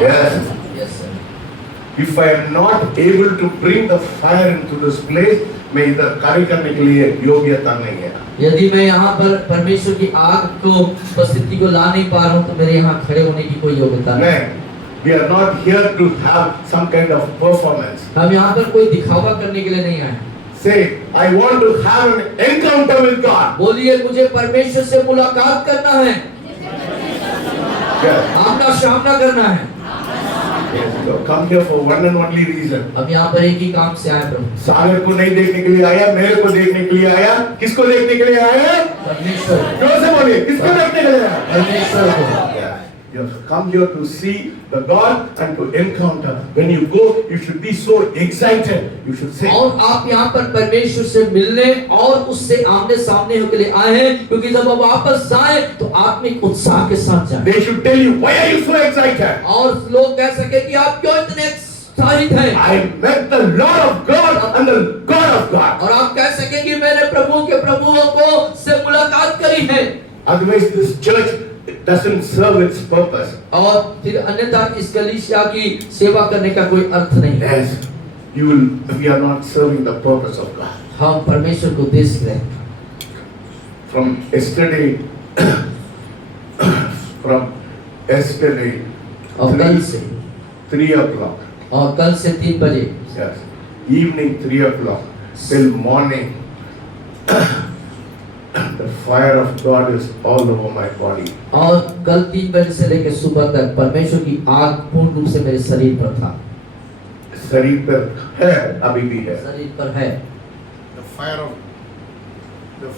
Yes. Yes, sir. If I am not able to bring the fire into this place, मैं इधर कार्य करने के लिए योग्यता नहीं है. यदि मैं यहाँ पर परमेश्वर की आग को उपस्थिति को ला नहीं पा रहा हूँ तो मेरे यहाँ खड़े होने की कोई योग्यता नहीं. नहीं. We are not here to have some kind of performance. हम यहाँ पर कोई दिखावा करने के लिए नहीं आए. Say, I want to have an encounter with God. बोलिए मुझे परमेश्वर से मुलाकात करना है, Yes. आमना सामना करना है. Yes. So come here for one and only reason. अब यहाँ पर एक ही काम से आए प्रभु. सागर को नहीं देखने के लिए आया, मेरे को देखने के लिए आया. किसको देखने के लिए आया? परमेश्वर. जोर से बोलिए, किसको देखने के लिए आया? परमेश्वर को. You have come here to see the God and to encounter. When you go, you should be so excited. You should say. और आप यहाँ पर परमेश्वर से मिलने और उससे आमने सामने होकर लिए आए हैं, क्योंकि जब आप वापस जाएं तो आत्मिक उत्साह के साथ जाएं. They should tell you, why are you so excited? और लोग कह सके कि आप क्यों इतने उत्साहित हैं. I met the Lord of God and the God of God. और आप कह सके कि मैंने प्रभु के प्रभुओं को से मुलाकात करी है. Otherwise, this church doesn't serve its purpose. और फिर अन्यथा इस कलीसिया की सेवा करने का कोई अर्थ नहीं. Yes, we are not serving the purpose of God. हम परमेश्वर को देश रहे. From yesterday, और कल से 3 o'clock. और कल से 3 बजे. Yes, evening 3 o'clock till morning. The fire of God is all over my body. और कल 3 बजे से लेकर सुबह तक परमेश्वर की आग पूर्ण रूप से मेरे शरीर पर था. शरीर पर है, अभी भी है. शरीर पर है. The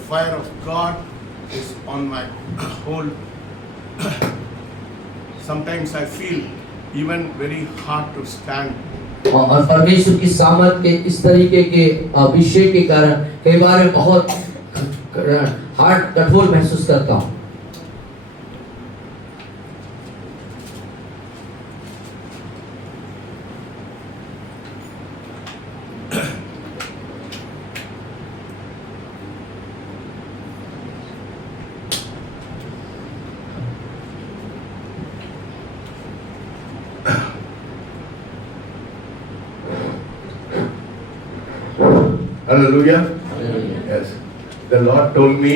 fire of God is on my whole. Sometimes I feel even very hard to stand. और परमेश्वर की सामर्थ के इस तरीके के अभिषेक के कारण कई बार मैं बहुत हार्ड कठोर महसूस करता हूँ. Hallelujah. Yes. The Lord told me,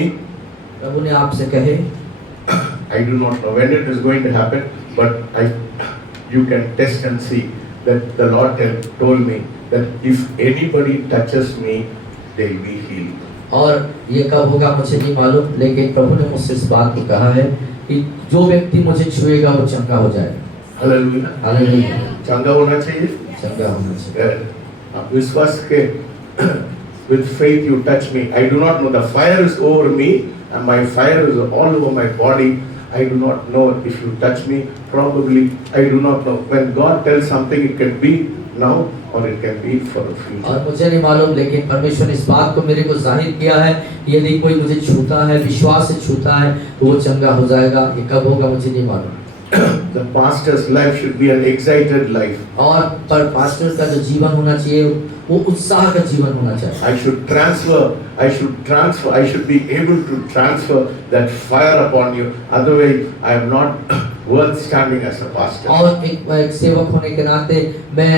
प्रभु ने आपसे कहे, I do not know when it is going to happen, but you can test and see that the Lord told me that if anybody touches me, they will be healed. और ये कब होगा मुझे नहीं मालूम, लेकिन प्रभु ने मुझसे इस बात को कहा है कि जो व्यक्ति मुझे छुएगा वो चंगा हो जाएगा. Hallelujah. हालेलुया. चंगा होना चाहिए. चंगा होना चाहिए. आप विश्वास के with faith you touch me. I do not know, the fire is over me and my fire is all over my body. I do not know if you touch me. Probably I do not know. When God tells something, it can be now or it can be for the future. और मुझे नहीं मालूम, लेकिन परमेश्वर ने इस बात को मेरे को जाहिर किया है. यदि कोई मुझे छूता है, विश्वास से छूता है, तो वो चंगा हो जाएगा. ये कब होगा मुझे नहीं मालूम. The pastor's life should be an excited life. और पर पास्टर का जो जीवन होना चाहिए वो उत्साह का जीवन होना चाहिए. I should be able to transfer that fire upon you. Otherwise, I am not worth standing as a pastor. और एक सेवक होने के नाते मैं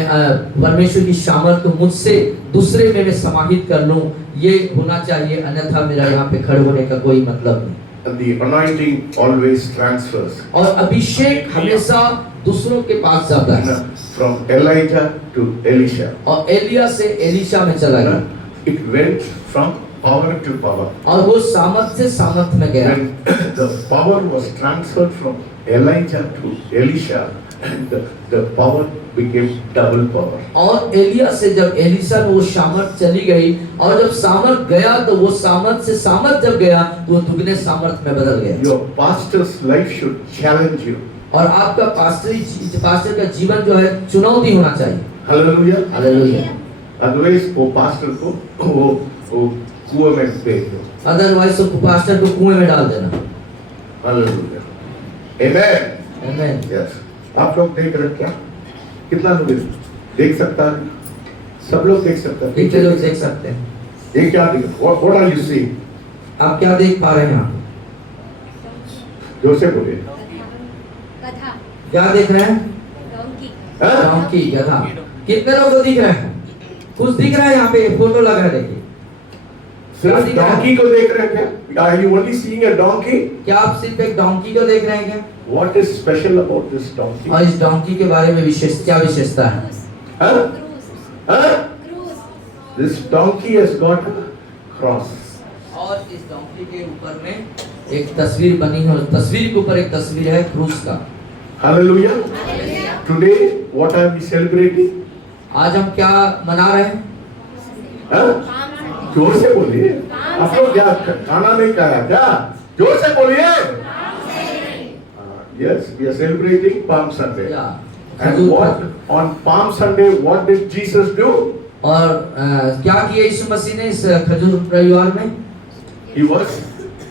परमेश्वर की सामर्थ को मुझसे दूसरे में समाहित कर लूं, ये होना चाहिए. अन्यथा मेरा यहाँ पे खड़े होने का कोई मतलब नहीं. And the anointing always transfers. और अभिषेक हमेशा दूसरों के पास जाता है. From Elijah to Elisha. और एलिया से एलिशा में चला गया. It went from power to power. और वो सामर्थ से सामर्थ में गया. When the power was transferred from Elijah to Elisha, and the power became double power. और एलिया से जब एलिशा में वो सामर्थ चली गई, और जब सामर्थ गया तो वो सामर्थ से सामर्थ जब गया तो वो दुगने सामर्थ में बदल गया. Your pastor's life should challenge you. और आपका पास्टर का जीवन जो है चुनौती होना चाहिए. Hallelujah. हालेलुया. Otherwise वो पास्टर को वो कुएं में फेंक दो. अदरवाइज तो पास्टर को कुएं में डाल देना. Hallelujah. Amen. आमेन. Yes. आप लोग देख रहे क्या? कितना लोग देख सकता है? सब लोग देख सकते हैं. कितने लोग देख सकते हैं? ये क्या देख? What are you seeing? आप क्या देख पा रहे हैं यहाँ? जोर से बोलिए. क्या देख रहे हैं? हाँ? डोंकी गधा कितने लोगों को दिख रहा है? कुछ दिख रहा है यहाँ पे फोटो लगा है देखिए। सिर्फ डोंकी को देख रहे हैं क्या? Are you only seeing a donkey? क्या आप सिर्फ एक डोंकी को देख रहे हैं क्या? What is special about this donkey? और इस डोंकी के बारे में क्या विशेषता है? Huh? Huh? This donkey has got a cross. और इस डोंकी के ऊपर में एक तस्वीर बनी है और तस्वीर के ऊपर एक तस्वीर है क्रूस का। Hallelujah. Today, what are we celebrating? आज हम क्या मना रहे हैं? हाँ? जोर से बोलिए। आप लोग क्या खाना नहीं खाया क्या? जोर से बोलिए। Yes, we are celebrating Palm Sunday. And what on Palm Sunday, what did Jesus do? और क्या किया यीशु मसीह ने इस खजूर रविवार में? He was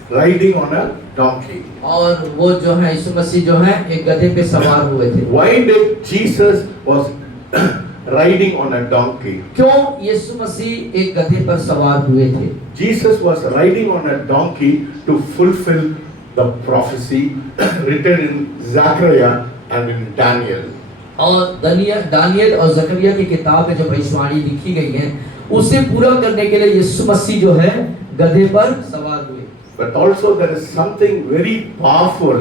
riding on a donkey. और वो जो है यीशु मसीह जो है एक गधे पे सवार हुए थे। Why did Jesus was riding on a donkey? क्यों यीशु मसीह एक गधे पर सवार हुए थे? Jesus was riding on a donkey to fulfill the prophecy written in Zechariah and in Daniel. और दानियल और जकरिया की किताब में जो भविष्यवाणी लिखी गई है उसे पूरा करने के लिए यीशु मसीह जो है गधे पर सवार हुए। But also there is something very powerful.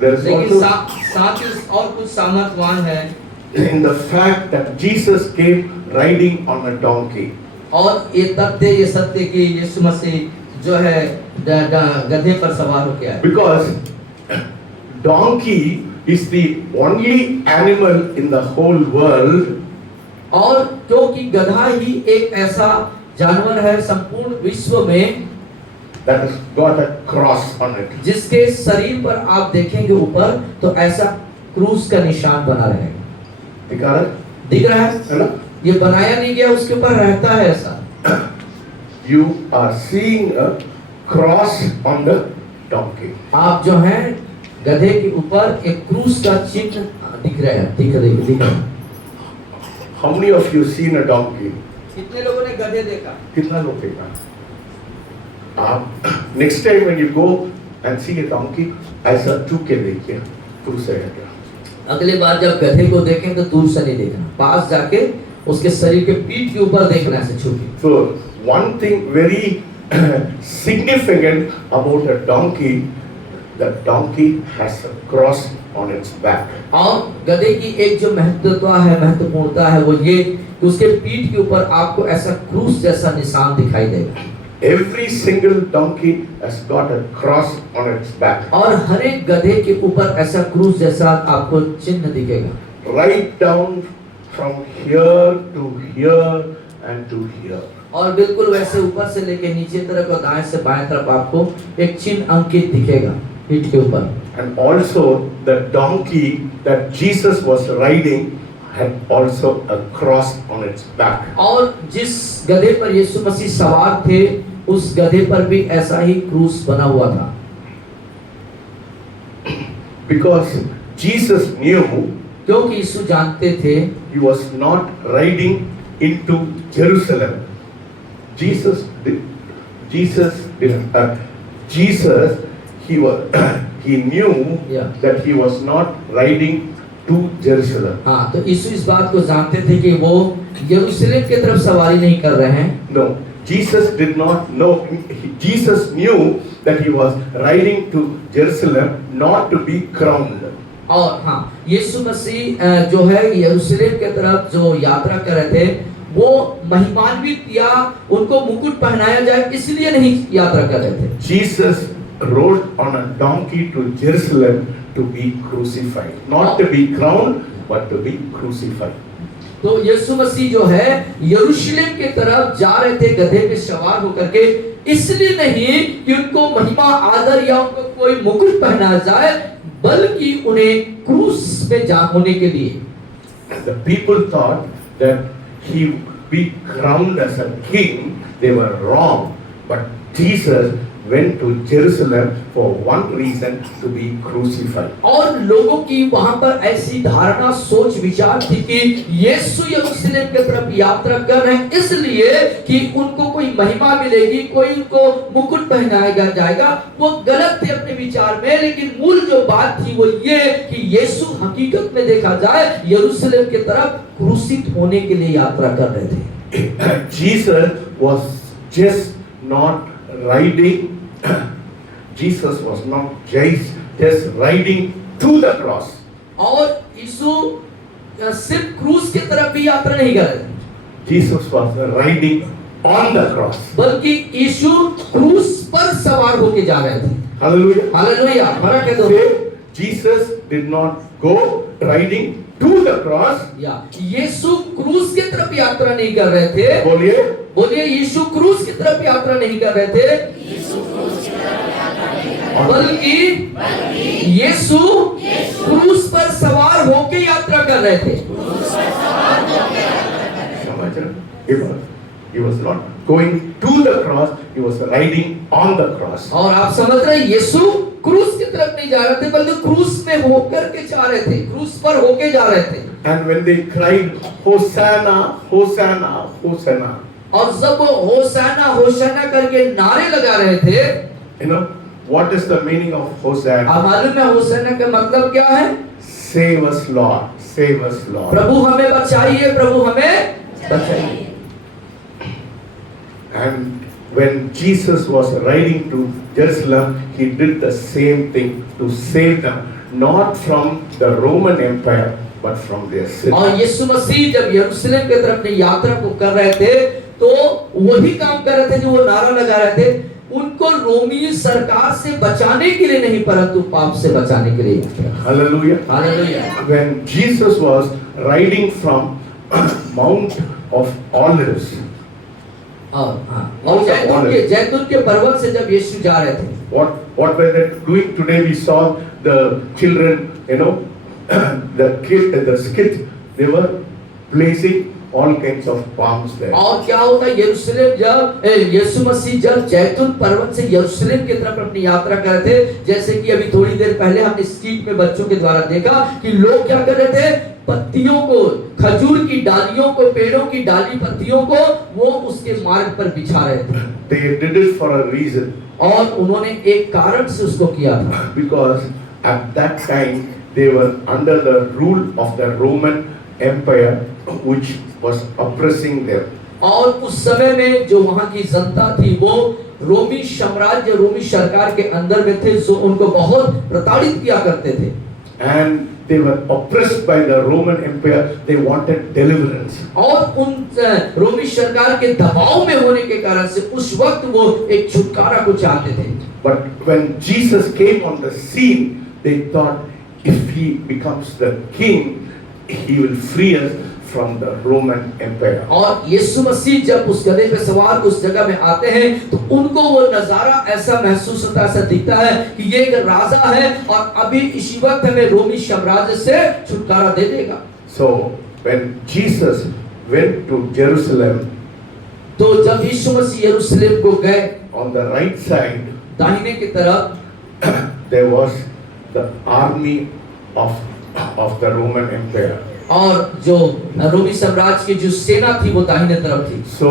There is लेकिन also साथ ही और कुछ सामर्थवान है in the fact that Jesus came riding on a donkey. और ये सत्य कि यीशु मसीह जो है गधे पर सवार होकर आए। Because donkey is the only animal in the whole world. और क्योंकि गधा ही एक ऐसा जानवर है संपूर्ण विश्व में that has got a cross on it. जिसके शरीर पर आप देखेंगे ऊपर तो ऐसा क्रूस का निशान बना रहेगा। दिख रहा है ना? ये बनाया नहीं गया, उसके ऊपर रहता है ऐसा। You are seeing a cross on the donkey. आप जो है गधे के ऊपर एक क्रूस का चिन्ह दिख रहा है। दिख रहा है। How many of you seen a donkey? कितने लोगों ने गधे देखा? कितना लोग देखा? Next time when you go and see a donkey, ऐसा छू के देखिए, दूर से देखिए। अगले बार जब गधे को देखें तो दूर से नहीं देखना, पास जाके उसके शरीर के पीठ के ऊपर देखना है छू के। So one thing very significant about a donkey, the donkey has a cross on its back. और गधे की एक जो महत्वपूर्णता है वो ये कि उसके पीठ के ऊपर आपको ऐसा क्रूस जैसा निशान दिखाई देगा। Every single donkey has got a cross on its back. और हर एक गधे के ऊपर ऐसा क्रूस जैसा आपको चिन्ह दिखेगा। Right down from here to here and to here. और बिल्कुल वैसे ऊपर से लेके नीचे तरफ और दाएं से बाएं तरफ आपको एक चिन्ह अंकित दिखेगा पीठ के ऊपर। And also the donkey that Jesus was riding had also a cross on its back. और जिस गधे पर यीशु मसीह सवार थे उस गधे पर भी ऐसा ही क्रूस बना हुआ था। Because Jesus knew क्योंकि यीशु जानते थे he was not riding into Jerusalem. Jesus he knew that he was not riding to Jerusalem. हाँ, तो यीशु इस बात को जानते थे कि वो यरूशलेम की तरफ सवारी नहीं कर रहे हैं। No, Jesus did not know. Jesus knew that he was riding to Jerusalem not to be crowned. और हाँ, यीशु मसीह जो है यरूशलेम की तरफ जो यात्रा कर रहे थे वो महिमान्वित या उनको मुकुट पहनाया जाए इसलिए नहीं यात्रा कर रहे थे। Jesus rode on a donkey to Jerusalem to be crucified, not to be crowned but to be crucified. तो यीशु मसीह जो है यरूशलेम के तरफ जा रहे थे गधे पे सवार होकर के, इसलिए नहीं कि उनको महिमा आदर या उनको कोई मुकुट पहनाया जाए बल्कि उन्हें क्रूस पे जा होने के लिए। The people thought that he be crowned as a king. They were wrong, but Jesus went to Jerusalem for one reason, to be crucified. और लोगों की वहां पर ऐसी धारणा सोच विचार थी कि यीशु यरूशलेम की तरफ यात्रा कर रहे हैं इसलिए कि उनको कोई महिमा मिलेगी, कोई उनको मुकुट पहनाया जाएगा। वो गलत थे अपने विचार में, लेकिन मूल जो बात थी वो ये कि यीशु हकीकत में देखा जाए यरूशलेम की तरफ क्रूसित होने के लिए यात्रा कर रहे थे। Jesus was just not riding. Jesus was not just riding to the cross. और यीशु सिर्फ क्रूस की तरफ भी यात्रा नहीं कर रहे थे, Jesus was riding on the cross. बल्कि यीशु क्रूस पर सवार होके जा रहे थे। Hallelujah. हालेलुया। भरा कह दो। Say, Jesus did not go riding to the cross. या यीशु क्रूस की तरफ यात्रा नहीं कर रहे थे। बोलिए, बोलिए, यीशु क्रूस की तरफ यात्रा नहीं कर रहे थे, बल्कि यीशु क्रूस पर सवार होके यात्रा कर रहे थे। समझ रहे? He was not going to the cross, he was riding on the cross. और आप समझ रहे हैं, यीशु क्रूस की तरफ नहीं जा रहे थे, बल्कि क्रूस में होकर के जा रहे थे, क्रूस पर होके जा रहे थे। And when they cried, Hosanna, Hosanna, Hosanna, और जब वो होशाना होशाना करके नारे लगा रहे थे, you know, what is the meaning of Hosanna? आप मालूम है होशाना का मतलब क्या है? Save us, Lord, save us, Lord. प्रभु हमें बचाइए, प्रभु हमें बचाइए। And when Jesus was riding to Jerusalem, he did the same thing to save them, not from the Roman Empire, but from their sin. और यीशु मसीह जब यरूशलेम की तरफ अपनी यात्रा को कर रहे थे, तो वही काम कर रहे थे जो वो नारा लगा रहे थे, उनको रोमी सरकार से बचाने के लिए नहीं, परंतु पाप से बचाने के लिए। Hallelujah. Hallelujah. When Jesus was riding from Mount of Olives, और जैतून के पर्वत से जब यीशु जा रहे थे, what were they doing? Today we saw the children, you know, the skit, they were placing all kinds of palms there. और क्या होता है, यरूशलेम जब यीशु मसीह जब जैतून पर्वत से यरूशलेम की तरफ अपनी यात्रा कर रहे थे, जैसे कि अभी थोड़ी देर पहले हमने स्ट्रीट में बच्चों के द्वारा देखा कि लोग क्या कर रहे थे, पत्तियों को, खजूर की डालियों को, पेड़ों की डाली पत्तियों को वो उसके मार्ग पर बिछा रहे थे। They did it for a reason. और उन्होंने एक कारण से उसको किया था, Because at that time they were under the rule of the Roman Empire, which was oppressing them. और उस समय में जो वहां की जनता थी वो रोमी साम्राज्य, रोमी सरकार के अंदर में थे, जो उनको बहुत प्रताड़ित किया करते थे। And they were oppressed by the Roman Empire. They wanted deliverance. और उन रोमी सरकार के दबाव में होने के कारण से उस वक्त वो एक छुटकारा को चाहते थे। But when Jesus came on the scene, they thought if he becomes the king, he will free us from the Roman Empire. और यीशु मसीह जब उस गधे पे सवार उस जगह में आते हैं, तो उनको वो नजारा ऐसा महसूस होता, ऐसा दिखता है कि ये एक राजा है और अभी इसी वक्त हमें रोमी साम्राज्य से छुटकारा दे देगा। So when Jesus went to Jerusalem, तो जब यीशु मसीह यरूशलेम को गए, on the right side दाहिने की तरफ there was the army of the Roman Empire. और जो रोमी साम्राज्य की जो सेना थी वो दाहिने तरफ थी। So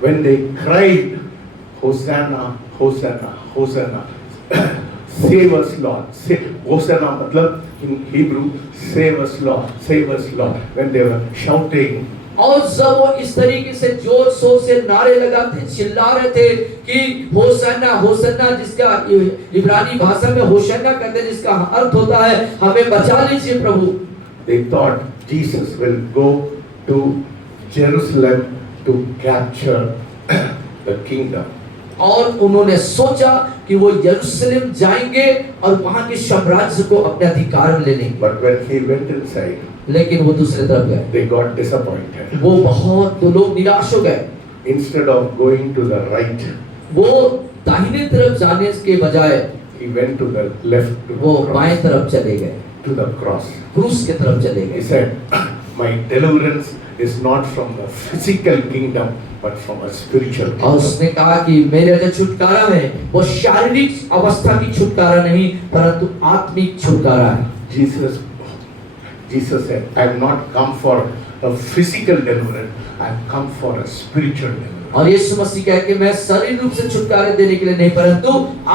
when they cried, Hosanna, Hosanna, Hosanna, save us Lord, Hosanna मतलब in Hebrew, save us Lord, save us Lord, when they were shouting, और जब वो इस तरीके से जोर शोर से नारे लगाते, चिल्ला रहे थे कि होसन्ना होसन्ना, जिसका इब्रानी भाषा में होशन्ना कहते हैं, जिसका अर्थ होता है हमें बचा लीजिए प्रभु। they thought Jesus will go to Jerusalem to capture the kingdom. और उन्होंने सोचा कि वो यरूशलेम जाएंगे और वहां के साम्राज्य को अपने अधिकार में ले लेंगे। But when he went inside, लेकिन वो दूसरे तरफ गए, they got disappointed. वो बहुत लोग निराश हो गए। Instead of going to the right, वो दाहिने तरफ जाने के बजाय he went to the left, to वो the cross. बाएं तरफ चले गए, To the cross. क्रूस की तरफ चले He गए। said, My deliverance is not from the physical kingdom, but from a spiritual और kingdom. उसने कहा कि मेरा जो छुटकारा है वो शारीरिक अवस्था की छुटकारा नहीं परंतु आत्मिक छुटकारा है। Jesus said, I have not come for a physical deliverance, I have come for a spiritual deliverance. और यीशु मसीह कहा कि मैं शारीरिक रूप से छुटकारा देने के लिए नहीं परंतु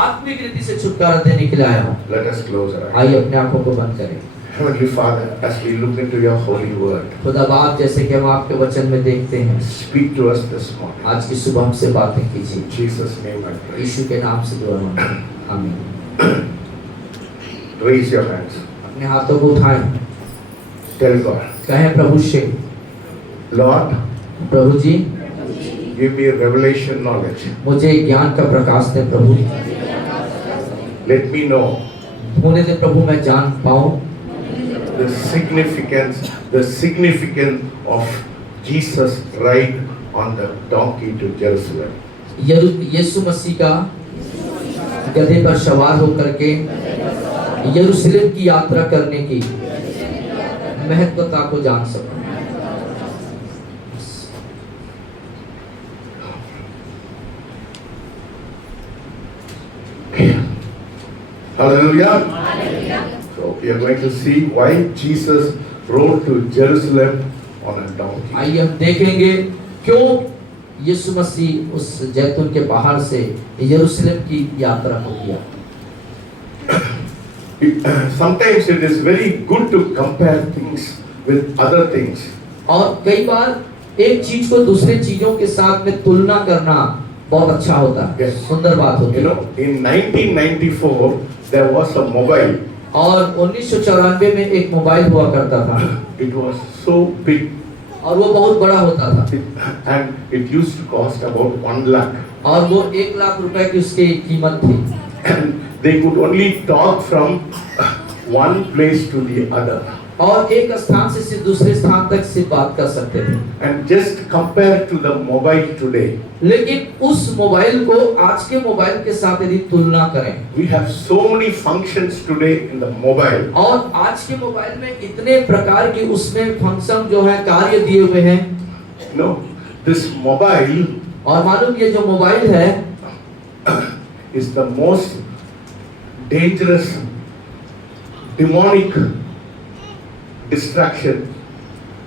आत्मिक रीति से छुटकारा देने के लिए आया हूँ। Let us close our eyes. आइए अपने आंखों को बंद करें। Heavenly Father, as we look into your holy word, खुदा बाप जैसे कि हम आपके वचन में देखते हैं, speak to us this morning. आज की सुबह हमसे बातें कीजिए। In Jesus' name I pray. यीशु के नाम से दुआ मांगते हैं। आमीन। Raise your hands. अपने हाथों को उठाएं, Tell God, कहें प्रभु से, Lord, प्रभु जी give me revelation knowledge. मुझे ज्ञान का प्रकाश दें प्रभु। Let me know होने दे प्रभु मैं जान पाऊं the significance of Jesus ride on the donkey to Jerusalem. यीशु मसीह का गधे पर सवार होकर के यरूशलेम की यात्रा करने की महत्वता को जान सकूं। Hallelujah. So we are going to see why Jesus rode to Jerusalem on a donkey. आइए हम देखेंगे क्यों यीशु मसीह उस जैतून के पहाड़ से यरूशलेम की यात्रा को किया। Sometimes it is very good to compare things with other things. और कई बार एक चीज को दूसरे चीजों के साथ में तुलना करना बहुत अच्छा होता है, Yes. सुंदर बात होती You है। know, in 1994 there was a mobile. और 1994 में एक मोबाइल हुआ करता था It was so big और वो बहुत बड़ा होता था and it used to cost about 1 lakh. और वो 1 लाख रुपए की उसकी कीमत थी And they could only talk from one place to the other. और एक स्थान से सिर्फ दूसरे स्थान तक सिर्फ बात कर सकते थे। And just compare to the mobile today. लेकिन उस मोबाइल को आज के मोबाइल के साथ यदि तुलना करें, We have so many functions today in the mobile. और आज के मोबाइल में इतने प्रकार के उसमें फंक्शन जो है कार्य दिए हुए हैं। You know, this mobile और मालूम ये जो मोबाइल है is the most dangerous, demonic distraction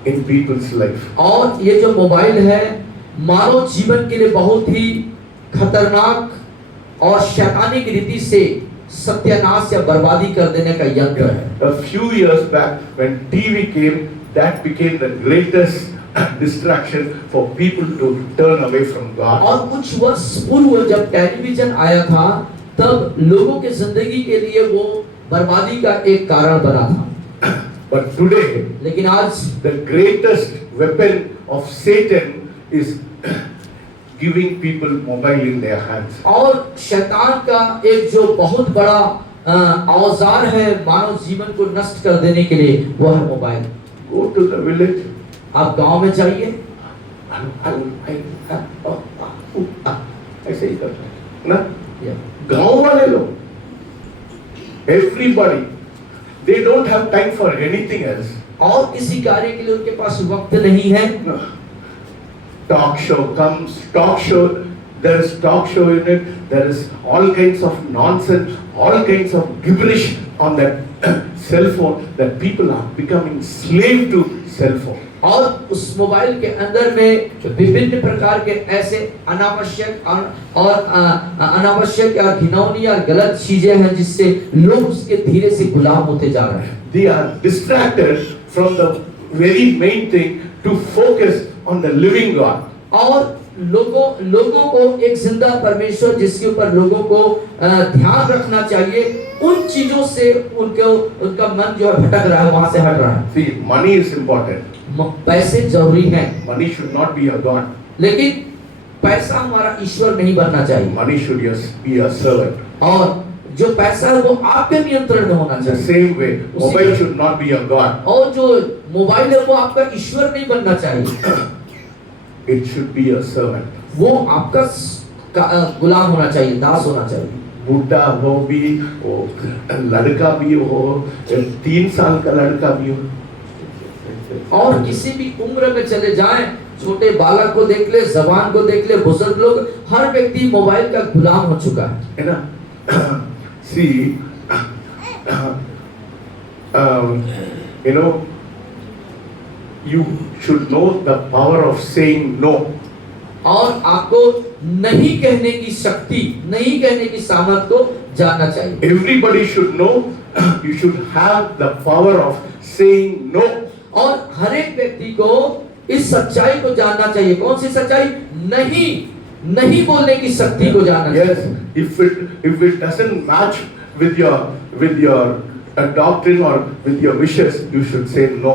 in people's life. और ये जो मोबाइल है मानव जीवन के लिए बहुत ही खतरनाक और शैतानिक रीति से सत्यानाश या बर्बादी कर देने का यंत्र है। A few years back, when TV came, that became the greatest distraction for people to turn away from God. और कुछ वर्ष पूर्व जब टेलीविजन आया था तब लोगों के जिंदगी के लिए वो बर्बादी का एक कारण बना था। But today, लेकिन आज the greatest weapon of Satan is giving people mobile in their hands. और शैतान का एक जो बहुत बड़ा औजार है मानव जीवन को नष्ट कर देने के लिए वो है mobile. Go to the village. आप गांव में जाइए, ऐसे ही करते हैं ना गांव वाले लोग, everybody, they don't have time for anything else. और किसी कार्य के लिए उनके पास वक्त नहीं है। Talk show comes, talk show, there is talk show in it, there is all kinds of nonsense, all kinds of gibberish on that cell phone, that people are becoming slave to cell phone. और उस mobile के अंदर में विभिन्न प्रकार के ऐसे अनावश्यक और अनावश्यक या घिनौनी या गलत चीजें हैं जिससे लोग उसके धीरे से गुलाम होते जा रहे हैं। They are distracted from the very main thing to focus on the living God. और लोगों को एक जिंदा परमेश्वर जिसके ऊपर लोगों को ध्यान रखना चाहिए, उन चीजों से उनका मन जो है भटक रहा है, वहां से हट रहा है। See, money is important. पैसे जरूरी हैं, Money should not be a God. लेकिन पैसा हमारा ईश्वर नहीं बनना चाहिए। Money should be a servant. और जो पैसा है वो आपके नियंत्रण में होना The चाहिए। same way, mobile should not be a God. और जो मोबाइल है वो आपका ईश्वर नहीं बनना चाहिए, It should be a servant. वो आपका गुलाम होना चाहिए, दास होना चाहिए। बूढ़ा हो भी हो, लड़का भी हो, 3 साल का लड़का भी हो, और किसी भी उम्र में चले जाएं, छोटे बालक को देख ले, जवान को देख ले, बुजुर्ग लोग, हर व्यक्ति मोबाइल का गुलाम हो चुका है। You know, see, you know, you should know the power of saying no. और आपको नहीं कहने की शक्ति, नहीं कहने की सामर्थ को जानना चाहिए। Everybody should know. You should have the power of saying no. और हर एक व्यक्ति को इस सच्चाई को जानना चाहिए। कौन सी सच्चाई? नहीं बोलने की शक्ति को जानना Yes, चाहिए। if it doesn't match with your doctrine or with your wishes, you should say no.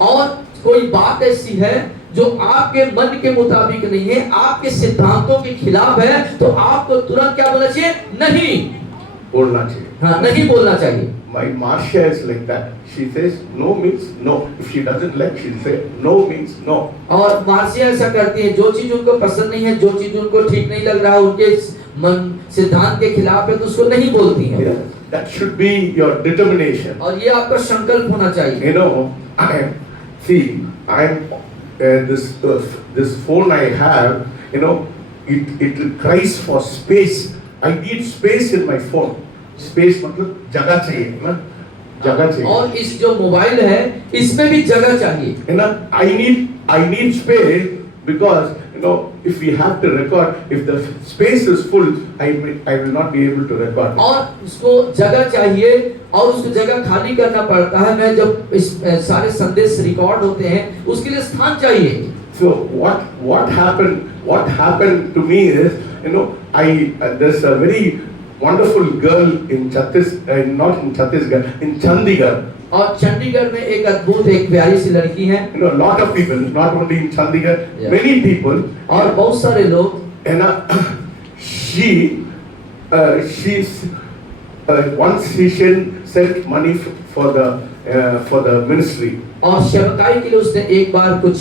और कोई बात ऐसी है जो आपके मन के मुताबिक नहीं है, आपके सिद्धांतों के खिलाफ है, तो आपको तुरंत क्या बोलना चाहिए? नहीं बोलना चाहिए। हाँ, नहीं बोलना चाहिए। My Marcia is like that. She says no means no. If she doesn't like, she'll say no means no. और मार्सिया ऐसा करती है, जो चीज उनको पसंद नहीं है, जो चीज उनको ठीक नहीं लग रहा, उनके मन सिद्धांत के खिलाफ है, तो उसको नहीं बोलती है। Yeah, that should be your determination. और ये आपका संकल्प होना चाहिए। You know, this phone I have, you know, it cries for space. I need space in my phone. Space मतलब जगह चाहिए ना, जगह चाहिए। और इस जो मोबाइल है, इसमें भी जगह चाहिए। You know, I need space because you know if we have to record, if the space is full, I will not be able to record. और उसको जगह चाहिए और उसको जगह खाली करना पड़ता है। मैं जब इस सारे संदेश रिकॉर्ड होते हैं, उसके लिए स्थान चाहिए। So what happened to me is, you know, there's a very wonderful girl in not in Chhattisgarh, in Chandigarh. और चंडीगढ़ में एक अद्भुत, एक प्यारी सी लड़की है। You know, a lot of people, not only in Chandigarh, Yeah. many people, और बहुत सारे लोग, and she's once she sent money for the ministry. और सेवकाई के लिए उसने एक बार कुछ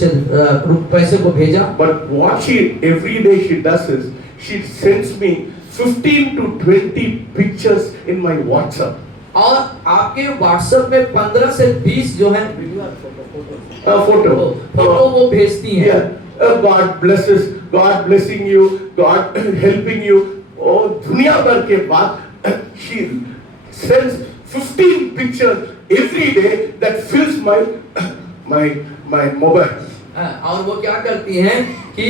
पैसे को भेजा। But what every day she does is she sends me 15 to 20 pictures in my WhatsApp. और आपके WhatsApp में 15 से 20 जो है फोटो वो भेजती हैं। Yeah. God blessing you, God helping you. और दुनिया भर के बाद she sends 15 pictures every day that fills my mobile. और वो क्या करती हैं कि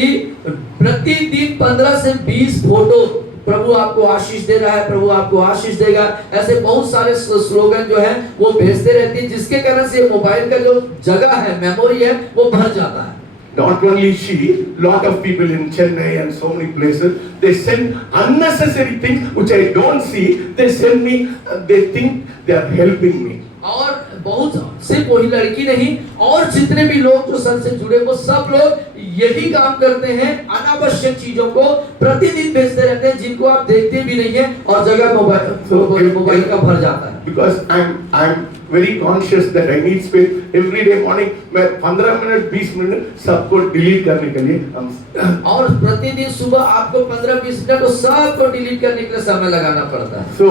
प्रतिदिन 15 से 20 फोटो, प्रभु आपको आशीष दे रहा है, प्रभु आपको आशीष देगा, ऐसे बहुत सारे स्लोगन जो है वो भेजते रहती है, जिसके कारण से मोबाइल का जो जगह है, मेमोरी है, वो भर जाता है। Not only she, lot of people in Chennai and so many places, they send unnecessary things which I don't see. They send me, they think they are helping me. और बहुत सिर्फ वही लड़की नहीं, और जितने भी लोग जो सर से जुड़े, वो सब लोग यही काम करते हैं, अनावश्यक चीजों को प्रतिदिन भेजते रहते हैं, जिनको आप देखते भी नहीं है, और जगह मोबाइल का भर जाता है। Because I'm very conscious that I need space every day morning. मैं 15 मिनट 20 मिनट सबको डिलीट करने के लिए और प्रतिदिन सुबह आपको 15-20 मिनट सबको डिलीट करने के लिए समय लगाना पड़ता है। So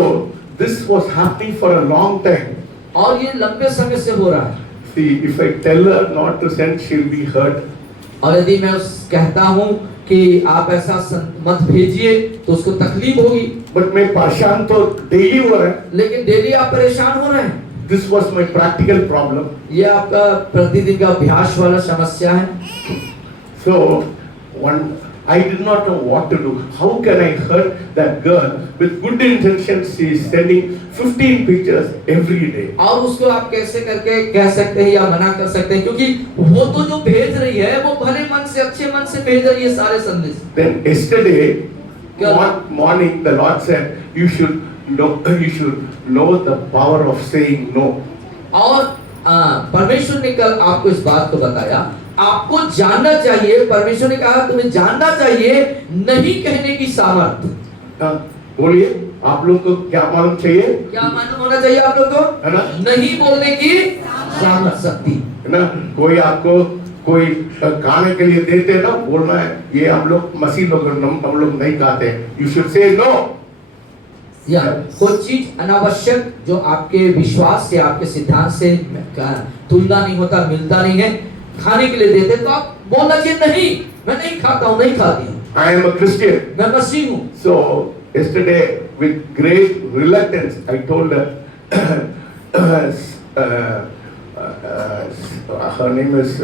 this was happening for a long time. और ये लंबे समय से हो रहा है। See, if I tell her not to send, she'll be hurt. और यदि मैं कहता हूँ कि आप ऐसा मत भेजिए, तो उसको तकलीफ होगी। But मैं परेशान तो डेली हो रहा है। लेकिन डेली आप परेशान हो रहे हैं। This was my practical problem. ये आपका प्रतिदिन का अभ्यास वाला समस्या है। So I did not know what to do. How can I hurt that girl? With good intentions, she is sending 15 pictures every day. और उसको आप कैसे करके कह सकते हैं या मना कर सकते हैं, क्योंकि वो तो जो भेज रही है वो भले मन से, अच्छे मन से भेज रही है सारे संदेश। Then yesterday morning the Lord said, you should know the power of saying no. और परमेश्वर ने कल आपको इस बात को बताया, आपको जानना चाहिए, परमेश्वर ने कहा तुम्हें जानना चाहिए नहीं कहने की सामर्थ। बोलिए, आप लोग को क्या मालूम चाहिए? क्या मालूम होना चाहिए आप लोग को? है ना? नहीं बोलने की सामर्थ, शक्ति। है ना? कोई आपको कोई गाने के लिए देते ना, बोलना है, ये हम लोग मसीह लोग हम लोग नहीं कहते। You should say no. या कोई चीज अनावश्यक जो आपके विश्वास से आपके सिद्धांत से तुलना नहीं होता, मिलता नहीं है, खाने के लिए देते तो आप बोलना चाहिए नहीं मैं नहीं खाता हूँ, नहीं खाती हूँ, I am a Christian. मैं मसीह हूँ। So yesterday, with great reluctance, I told her, her name is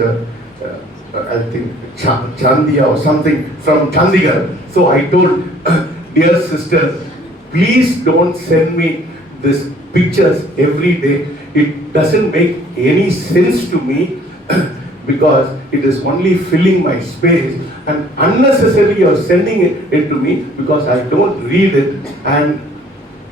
I think Chandiya or something from Chandigarh. So I told, dear sister, please don't send me these pictures every day. It doesn't make any sense to me. Because it is only filling my space, and unnecessarily you are sending it to me because I don't read it, and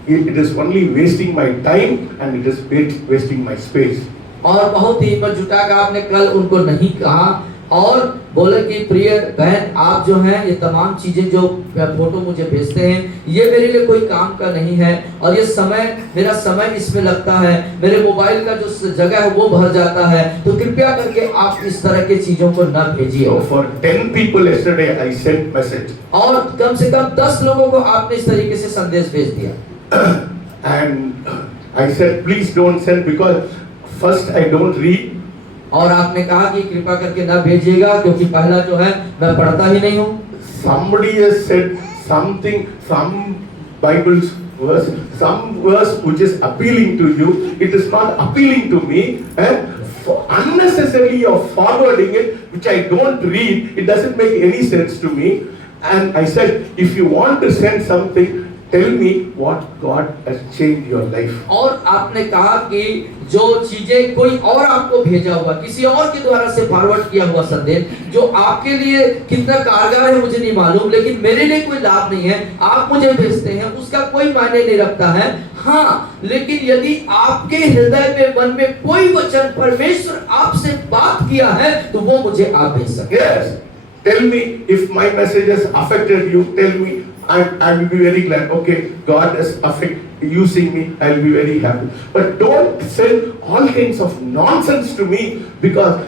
it is only wasting my time and it is wasting my space. और बहुत ही हिम्मत जुटा कर आपने कल उनको नहीं कहा और बोले कि प्रिय बहन आप जो हैं ये तमाम चीजें जो फोटो मुझे भेजते हैं ये मेरे लिए कोई काम का नहीं है और ये समय मेरा समय इसमें लगता है, मेरे मोबाइल का जो जगह है वो भर जाता है, तो कृपया करके आप इस तरह के चीजों को न भेजिए। So for 10 people yesterday I sent message. और कम से कम 10 लोगों को आपने इस तरीके से संदेश भेज दिया। And I said please don't send because first I don't read. और आपने कहा कि कृपा करके ना भेजिएगा क्योंकि पहला जो है मैं पढ़ता ही नहीं हूँ। Somebody has said something, some Bible's verse, some verse which is appealing to you, it is not appealing to me. Unnecessarily you're forwarding it, which I don't read, it doesn't make any sense to me. And I said, if you want to send something, tell me what God has changed your life. और आपने कहा कि जो चीजें कोई और आपको भेजा हुआ, किसी और के द्वारा से फॉरवर्ड किया हुआ संदेश जो आपके लिए कितना कारगर है मुझे नहीं मालूम, लेकिन मेरे लिए कोई लाभ नहीं है, आप मुझे भेजते हैं उसका कोई मायने नहीं रखता है। हाँ, लेकिन यदि आपके हृदय में मन में कोई वचन परमेश्वर आपसे बात किया है तो वो मुझे आप भेज सकते हैं। Yes, tell me if my message has affected you. Tell me. I will be very glad. Okay, God is using me. I will be very happy. But don't send all kinds of nonsense to me because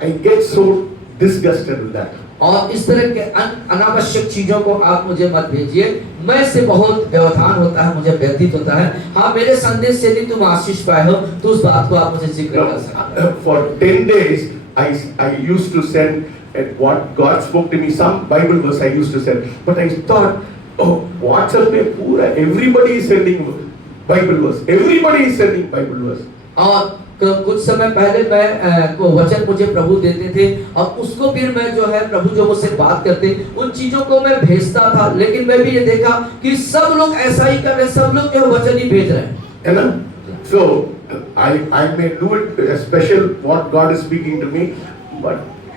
I get so disgusted with that. और इस तरह के अनावश्यक चीजों को आप मुझे मत भेजिए, मैं से बहुत व्यवधान होता है, मुझे व्यथित होता है। हाँ, मेरे संदेश से यदि तुम आशीष पाए हो तो उस बात को आप मुझे जिक्र कर सकते हो। For 10 days I used to send what God spoke to me, some Bible verse I used to send, but I thought, oh, WhatsApp में पूरा everybody is sending Bible verse, everybody is sending Bible verse. और कुछ समय पहले मैं वचन मुझे प्रभु देते थे और उसको फिर मैं जो है प्रभु जो मुझसे बात करते उन चीजों को मैं भेजता था, लेकिन मैं भी ये देखा कि सब लोग ऐसा ही कर रहे हैं, सब लोग जो है वचन ही भेज रहे हैं, है ना? So I may do it special what God is speaking to me, but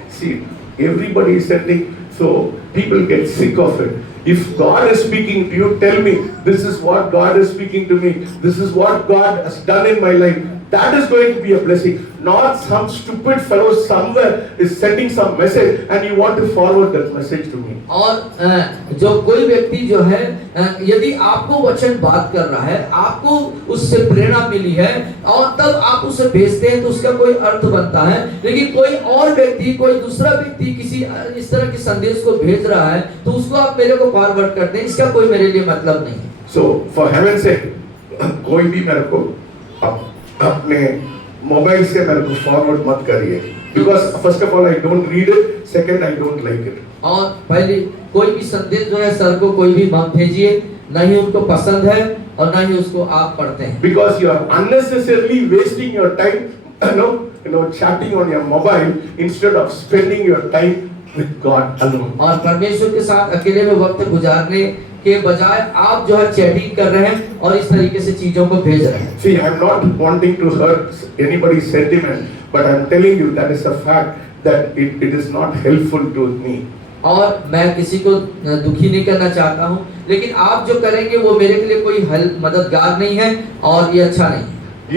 see everybody is sending, so people get sick of it. If God is speaking to you, tell me this is what God is speaking to me, this is what God has done in my life. That is going to be a blessing. Not some stupid fellow somewhere is sending some message and you want to forward that message to me. और जो कोई व्यक्ति जो है यदि आपको वचन बात कर रहा है, आपको उससे प्रेरणा मिली है और तब आप उसे भेजते हैं तो उसका कोई अर्थ बनता है, लेकिन कोई और व्यक्ति, कोई दूसरा व्यक्ति किसी इस तरह के संदेश को भेज रहा है तो उसको आप मेरे को फॉरवर्ड करते हैं, इसका कोई मेरे लिए मतलब नहीं। So for heaven's sake, कोई भी मेरे को अपने मोबाइल से मेरे को फॉरवर्ड मत करिए, because first of all I don't read it, second I don't like it. और पहले कोई भी संदेश जो है सर को कोई भी मत भेजिए, न ही उनको पसंद है और न ही उसको आप पढ़ते हैं, because you are unnecessarily wasting your time, chatting on your mobile instead of spending your time with God alone. और परमेश्वर के साथ अकेले में वक्त गुजारने के बजाय आप जो है चैटिंग कर रहे हैं और इस तरीके से चीजों को भेज रहे हैं। See, I am not wanting to hurt anybody's sentiment, but I am telling you that is a fact that it is not helpful to me. और मैं किसी को दुखी नहीं करना चाहता हूँ, लेकिन आप जो करेंगे वो मेरे के लिए कोई मददगार नहीं है और ये अच्छा नहीं।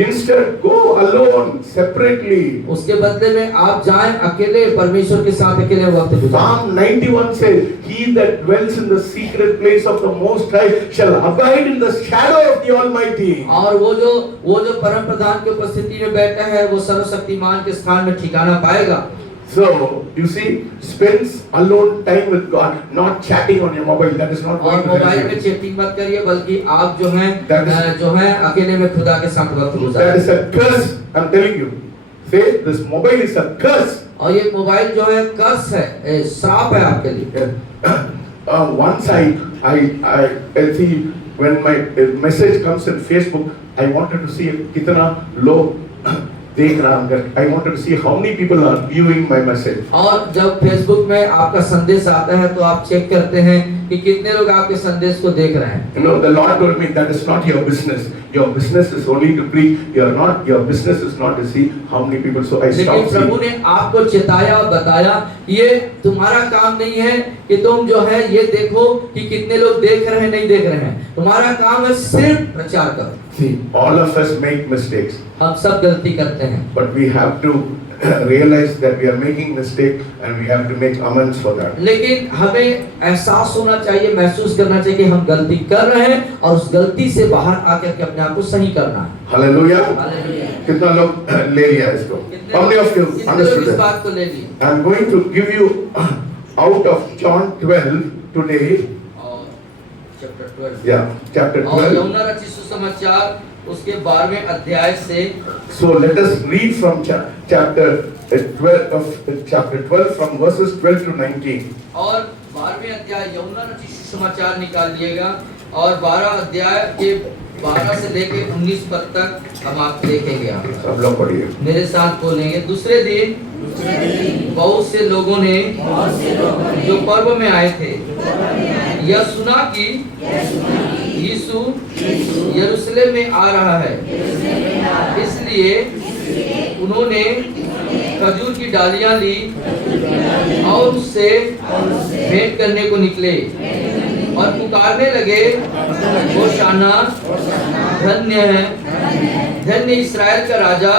Instead, go alone, separately. उसके बदले में आप जाएं अकेले, परमेश्वर के साथ अकेले वक्त गुजारें। Psalm 91 says, "He that dwells in the secret place of the Most High shall abide in the shadow of the Almighty." और वो जो परम प्रधान की उपस्थिति में बैठा है वो सर्वशक्तिमान के स्थान में ठिकाना पाएगा। So, you see, spends alone time with God, not chatting on your mobile. That is not और going to मोबाइल help में you. चैटिंग मत करिए, बल्कि आप जो है That अकेले में खुदा के साथ वक्त That गुजारें। is a curse. I'm telling you. Say, this mobile is a curse. और ये मोबाइल जो है कर्स है, श्राप है आपके लिए। Once I see when my message comes in Facebook, I wanted to see कितना लोग देख रहा हूँ। I wanted to see how many people are viewing my message. और जब फेसबुक में आपका संदेश आता है तो आप चेक करते हैं कि कितने लोग आपके संदेश को देख रहे हैं। You know, the Lord told me that is not your business. Your business is only to preach. Your business is not to see how many people. So I लेकिन stopped प्रभु seeing. ने आपको चेताया और बताया, ये तुम्हारा काम नहीं है कि तुम जो है ये देखो कि कितने लोग देख रहे हैं नहीं देख रहे हैं। तुम्हारा काम है सिर्फ प्रचार करो। See, all of us make mistakes, हम सब गलती करते हैं, but we have to realize that we are making mistake and we have to make amends for that. लेकिन हमें एहसास होना चाहिए, महसूस करना चाहिए कि हम गलती कर रहे हैं और उस गलती से बाहर आकर के अपने आप को सही करना है। Hallelujah. हालेलुया। कितना लोग ले लिया इसको? How many of you कितने लोग understood इस that? बात को ले लिए? I'm going to give you out of John 12 today. और चैप्टर 12 Yeah, chapter और 12. यूहन्ना रचित सुसमाचार उसके 12वें अध्याय से। So let us read from chapter 12 from verses 12 to 19. और 12वें अध्याय यूहन्ना रचित सुसमाचार निकालिएगा और 12 अध्याय के 12 से लेके 19 पद तक हम आप देखेंगे। सब लोग पढ़िए। मेरे साथ बोलेंगे। दूसरे दिन बहुत से लोगों ने जो पर्व में आए थे यह सुना कि यीशु यरूशलेम में आ रहा है, इसलिए उन्होंने खजूर की डालियां ली और उससे भेंट करने को निकले और पुकारने लगे, होशाना, धन्य है, धन्य इस्राएल का राजा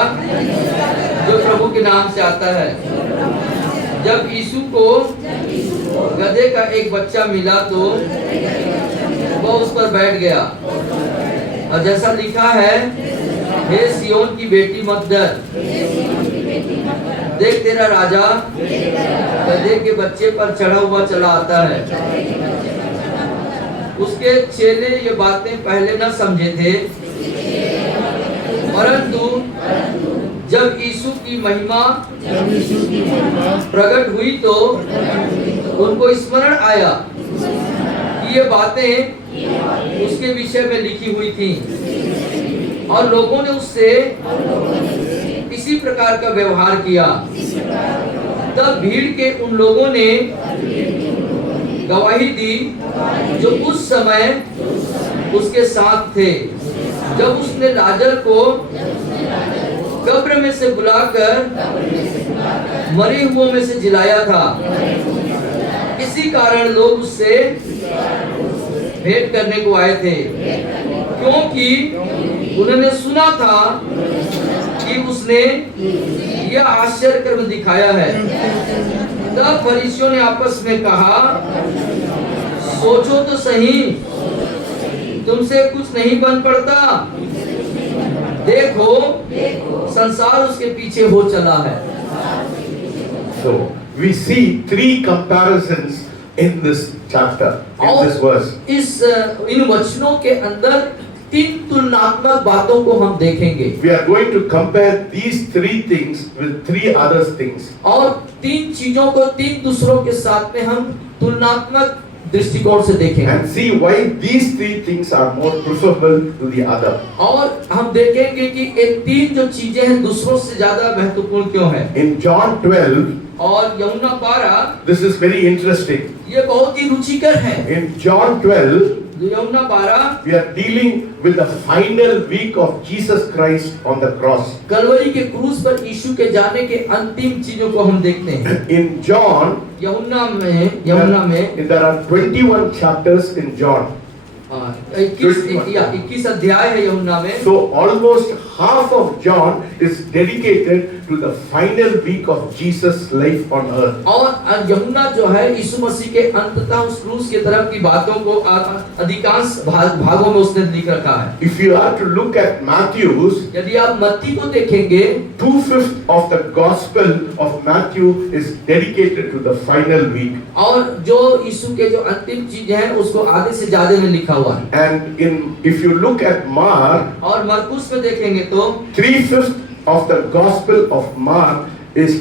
जो प्रभु के नाम से आता है। जब यीशु को गधे का एक बच्चा मिला तो वह उस पर बैठ गया और जैसा लिखा है, हे सियोन की बेटी मत डर, देख तेरा राजा गधे के बच्चे पर चढ़ा हुआ चला आता है। उसके चेले ये बातें पहले न समझे थे, परंतु जब यीशु की महिमा प्रकट हुई तो उनको स्मरण आया कि ये बातें उसके विषय में लिखी हुई थी और लोगों ने उससे इसी प्रकार का व्यवहार किया। तब भीड़ के उन लोगों ने गवाही दी जो उस समय उसके साथ थे, जब उसने लाजर को कब्र में से बुलाकर मरे हुओं में से जिलाया था। इसी कारण लोग उससे भेंट करने को आए थे, क्योंकि उन्होंने सुना था कि उसने यह आश्चर्य कर्म दिखाया है। तब फरीसियों ने आपस में कहा, सोचो तो सही, तुमसे कुछ नहीं बन पड़ता। देखो संसार उसके पीछे हो चला है। So we see three comparisons in this chapter, in this verse. इन वचनों के अंदर 3 तुलनात्मक बातों को हम देखेंगे। We are going to compare these 3 things with 3 other things. और 3 चीजों को 3 दूसरों के साथ में हम तुलनात्मक दृष्टिकोण से देखेंगे and see why these 3 things are more preferable to the other. और हम देखेंगे कि ये 3 जो चीजें हैं दूसरों से ज्यादा महत्वपूर्ण क्यों है। In John 12, और यूहन्ना 12 this is very interesting. ये बहुत ही रुचिकर है। In John 12, यूहन्ना 12 we are dealing with the final week of Jesus Christ on the cross. Kalvari के क्रूस पर यीशु के जाने के अंतिम चीजों को हम देखते हैं। In John, यूहन्ना में there are 21 chapters in John. 21 अध्याय है यूहन्ना में। So almost half of John is dedicated to the final week of Jesus' life on earth. और यूहन्ना जो है यीशु मसीह के अंततः उस क्रूस की तरफ की बातों को अधिकांश भागों में उसने लिख रखा है। If you are to look at Matthew's, यदि आप मत्ती को देखेंगे 2/5 of the Gospel of Matthew is dedicated to the final week. और जो यीशु के जो अंतिम चीज है उसको आधे से ज्यादा में लिखा हुआ है। And if you look at Mark, और मरकुस में देखेंगे तो 3/5 of the Gospel of Mark is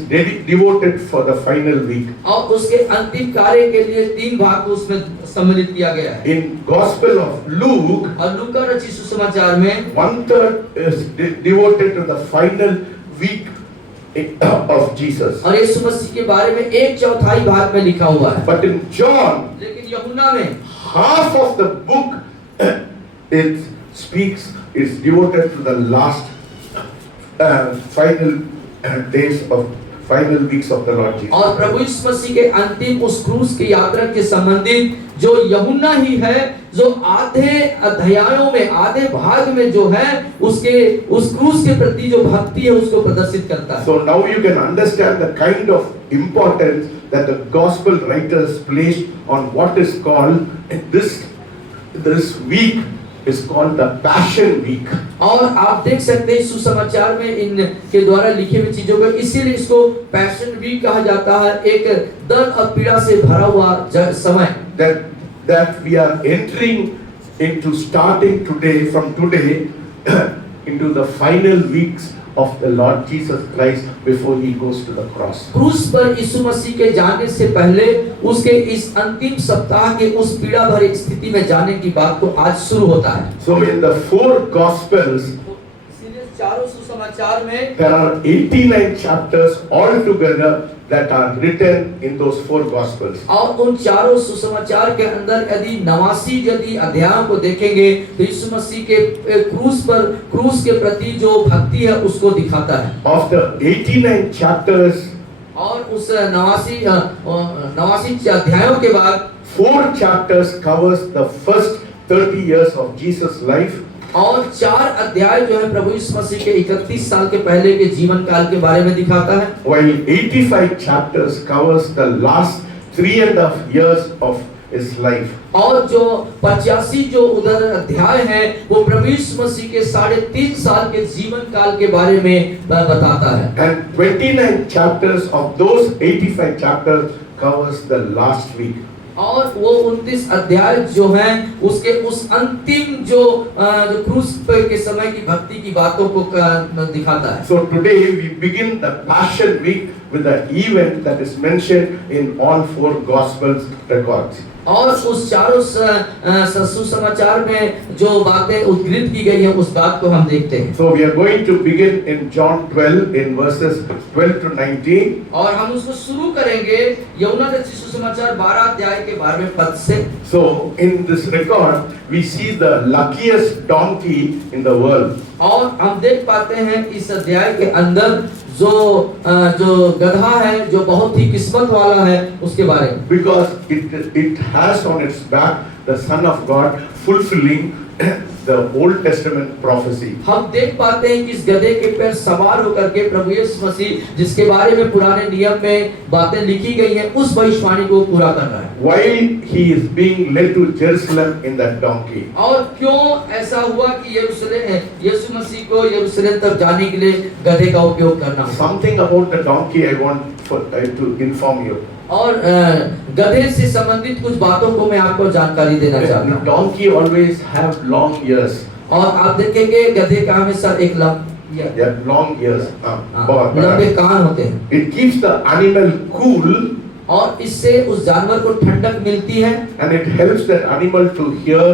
devoted for the final week. और उसके अंतिम कार्य के लिए 3 भाग को उसमें सम्मिलित किया गया है। In Gospel of Luke, और लूका रचित सुसमाचार में 1/3 is devoted to the final week of Jesus. और यीशु मसीह के बारे में 1/4 भाग में लिखा हुआ है। But in John, लेकिन यूहन्ना में half of the book it speaks is devoted to the last final days of final weeks of the Lord Jesus. और प्रभु यीशु मसीह के अंतिम उस क्रूस की यात्रा के संबंधित जो यूहन्ना ही है जो आधे अध्यायों में आधे भाग में जो है उसके उस क्रूस के प्रति जो भक्ति है उसको प्रदर्शित करता है। So now you can understand the kind of importance that the gospel writers placed on what is called this week is called the Passion Week. और आप देख सकते हैं सुसमाचार में इन के द्वारा लिखे हुए चीजों को इसीलिए इसको पैशन वीक कहा जाता है, एक दर्द और पीड़ा से भरा हुआ समय। That we are entering into starting today from today into the final weeks of the Lord Jesus Christ before he goes to the cross. क्रूस पर यीशु मसीह के जाने से पहले उसके इस अंतिम सप्ताह के उस पीड़ा भरी स्थिति में जाने की बात को आज शुरू होता है। So in the 4 Gospels, चारों सुसमाचार में there are 89 chapters altogether that are written in those 4 Gospels. और उन चारों सुसमाचार के अंदर यदि अध्यायों को देखेंगे तो यीशु मसीह के क्रूस के प्रति जो भक्ति है उसको दिखाता है। Of the 89 chapters, और उस 89 अध्यायों के बाद 4 chapters covers the first 30 years of Jesus' life. और 4 अध्याय जो है प्रभु यीशु मसीह के 31 साल के पहले के जीवन काल के बारे में दिखाता है। While 85 chapters covers the last 3.5 years of his life. और जो 85 जो उधर अध्याय है वो प्रभु यीशु मसीह के 3.5 साल के जीवन काल के बारे में बताता है। And 29 chapters of those 85 chapters covers the last week. और वो 29 अध्याय जो हैं उसके उस अंतिम जो क्रूस के समय की भक्ति की बातों को दिखाता है। So today we begin the Passion Week with the event that is mentioned in all 4 Gospels records. और उस चारों सुसमाचार में जो बातें उद्धृत की गई हैं उस बात को हम देखते हैं। So we are going to begin in John 12 in verses 12 to 19. और हम उसको शुरू करेंगे यूहन्ना रचित सुसमाचार 12 अध्याय के 12वें पद से। So in this record we see the luckiest donkey in the world. और हम देख पाते हैं इस अध्याय के अंदर जो गधा है जो बहुत ही किस्मत वाला है उसके बारे में। Because it has on its back the Son of God fulfilling the Old Testament prophecy. हम देख पाते हैं कि इस गधे के पैर सवार होकर के प्रभु यीशु मसीह जिसके बारे में पुराने नियम में बातें लिखी गई हैं उस भविष्यवाणी को पूरा कर रहा है। While he is being led to Jerusalem in that donkey. और क्यों ऐसा हुआ कि यीशु मसीह को यरूशलेम तक जाने के लिए गधे का उपयोग करना? Something about the donkey I want to inform you. और गधे से संबंधित कुछ बातों को मैं आपको जानकारी देना चाहता हूँ। Donkey always have long ears. और आप देखेंगे गधे का हमेशा एक long ears. लंबे कान होते हैं। It keeps the animal cool. और इससे उस जानवर को ठंडक मिलती है। And it helps that animal to hear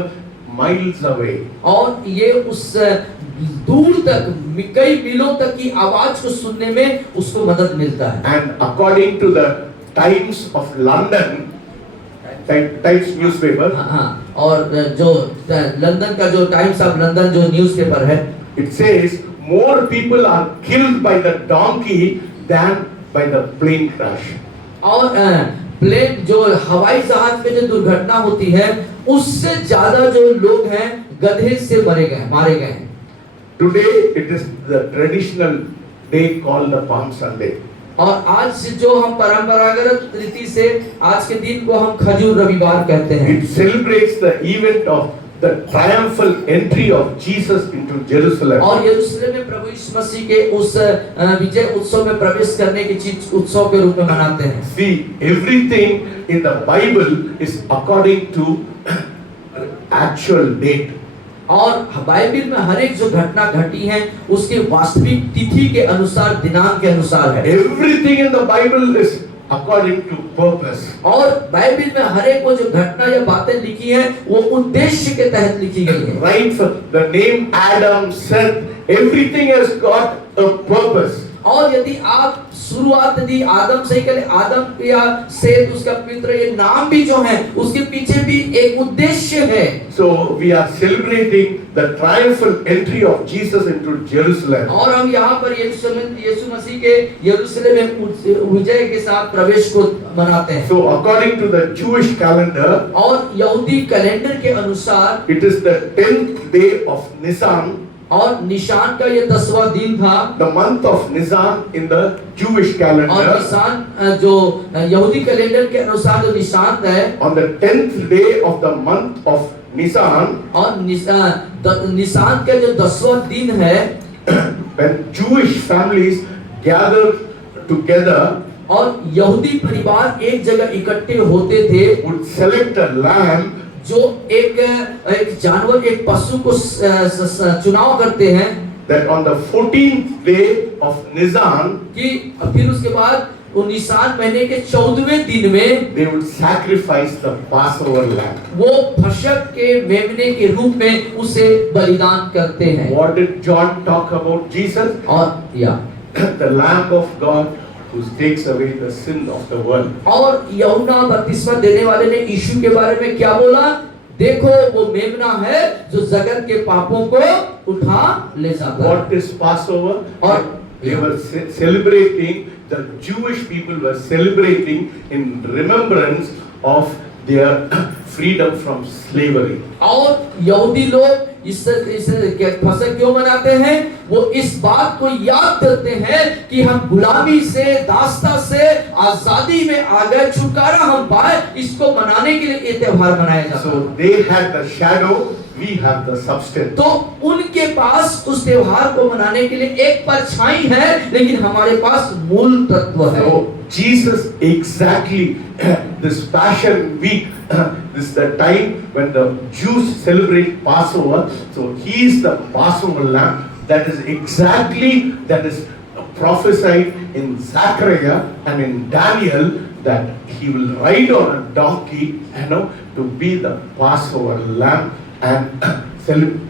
miles away. और ये उस दूर तक कई मीलों तक की आवाज को सुनने में उसको मदद मिलता है। And according to the Times of London, Times newspaper, और जो लंदन का जो टाइम्स ऑफ लंदन जो न्यूज़पेपर है, it says more people are killed by the donkey than by the plane crash. और प्लेन जो हवाई जहाज में जो दुर्घटना होती है उससे ज्यादा जो लोग हैं गधे से मारे गए हैं। Today it is the traditional day called the Palm Sunday. और आज से जो हम परंपरागत रीति से आज के दिन को हम खजूर रविवार कहते हैं। It celebrates the event of the triumphal entry of Jesus into Jerusalem. और यरूशलेम में प्रभु यीशु मसीह के उस विजय उत्सव में प्रवेश करने की चीज उत्सव के रूप में मनाते हैं। See, everything in the Bible is according to actual date. और बाइबल में हर एक जो घटना घटी है उसके वास्तविक तिथि के अनुसार, दिनांक के अनुसार है। Everything in the Bible is according to purpose. और बाइबल में हर एक वो जो घटना या बातें लिखी है वो उद्देश्य के तहत लिखी गई है। Right from the name Adam, Seth, everything has got a purpose. और यदि आप शुरुआत यदि आदम से करें, आदम या सेत उसका पित्र, ये नाम भी जो है उसके पीछे भी एक उद्देश्य है। So we are celebrating the triumphal entry of Jesus into Jerusalem. और हम यहाँ पर यीशु मसीह के यरूशलेम में विजय के साथ प्रवेश को मनाते हैं। So according to the Jewish calendar, और यहूदी कैलेंडर के अनुसार it is the 10th day of Nisan. और निशान का ये 10वां दिन था। The month of Nisan in the Jewish और calendar. निशान जो यहूदी कैलेंडर के अनुसार जो निशान है, On the 10th day of the month of Nisan, और निशान का जो 10वां दिन है, when Jewish families gather together, और यहूदी परिवार एक जगह इकट्ठे होते थे, would select a lamb जो एक जानवर, एक पशु को चुनाव करते हैं that on the 14th day of Nisan कि फिर उसके बाद वो निशान महीने के 14वें दिन में they would sacrifice the Passover lamb. वो फसह के मेमने के रूप में उसे बलिदान करते हैं। What did John talk about Jesus? और या The Lamb of God who takes away the sin of the world. और यूहन्ना बपतिस्मा देने वाले ने यीशु के बारे में क्या बोला? देखो वो मेमना है जो जगत के पापों को उठा ले जाता है। What is Passover? और They were celebrating, the Jewish people were celebrating in remembrance of their freedom from slavery. और यहूदी लोग इस फसह क्यों मनाते हैं? वो इस बात को याद करते हैं कि हम गुलामी से, दासता से आजादी में आ गए, छुटकारा हम पाए। इसको मनाने के लिए ये त्योहार मनाया जाता है। So they had the shadow, we have the substance. तो उनके पास उस त्योहार को मनाने के लिए एक परछाई है, लेकिन हमारे पास मूल तत्व है। So Jesus exactly this Passion Week, this is the time when the Jews celebrate Passover. So he is the Passover lamb. That is exactly, that is prophesied in Zechariah and in Daniel, that he will ride on a donkey, to be the Passover lamb, and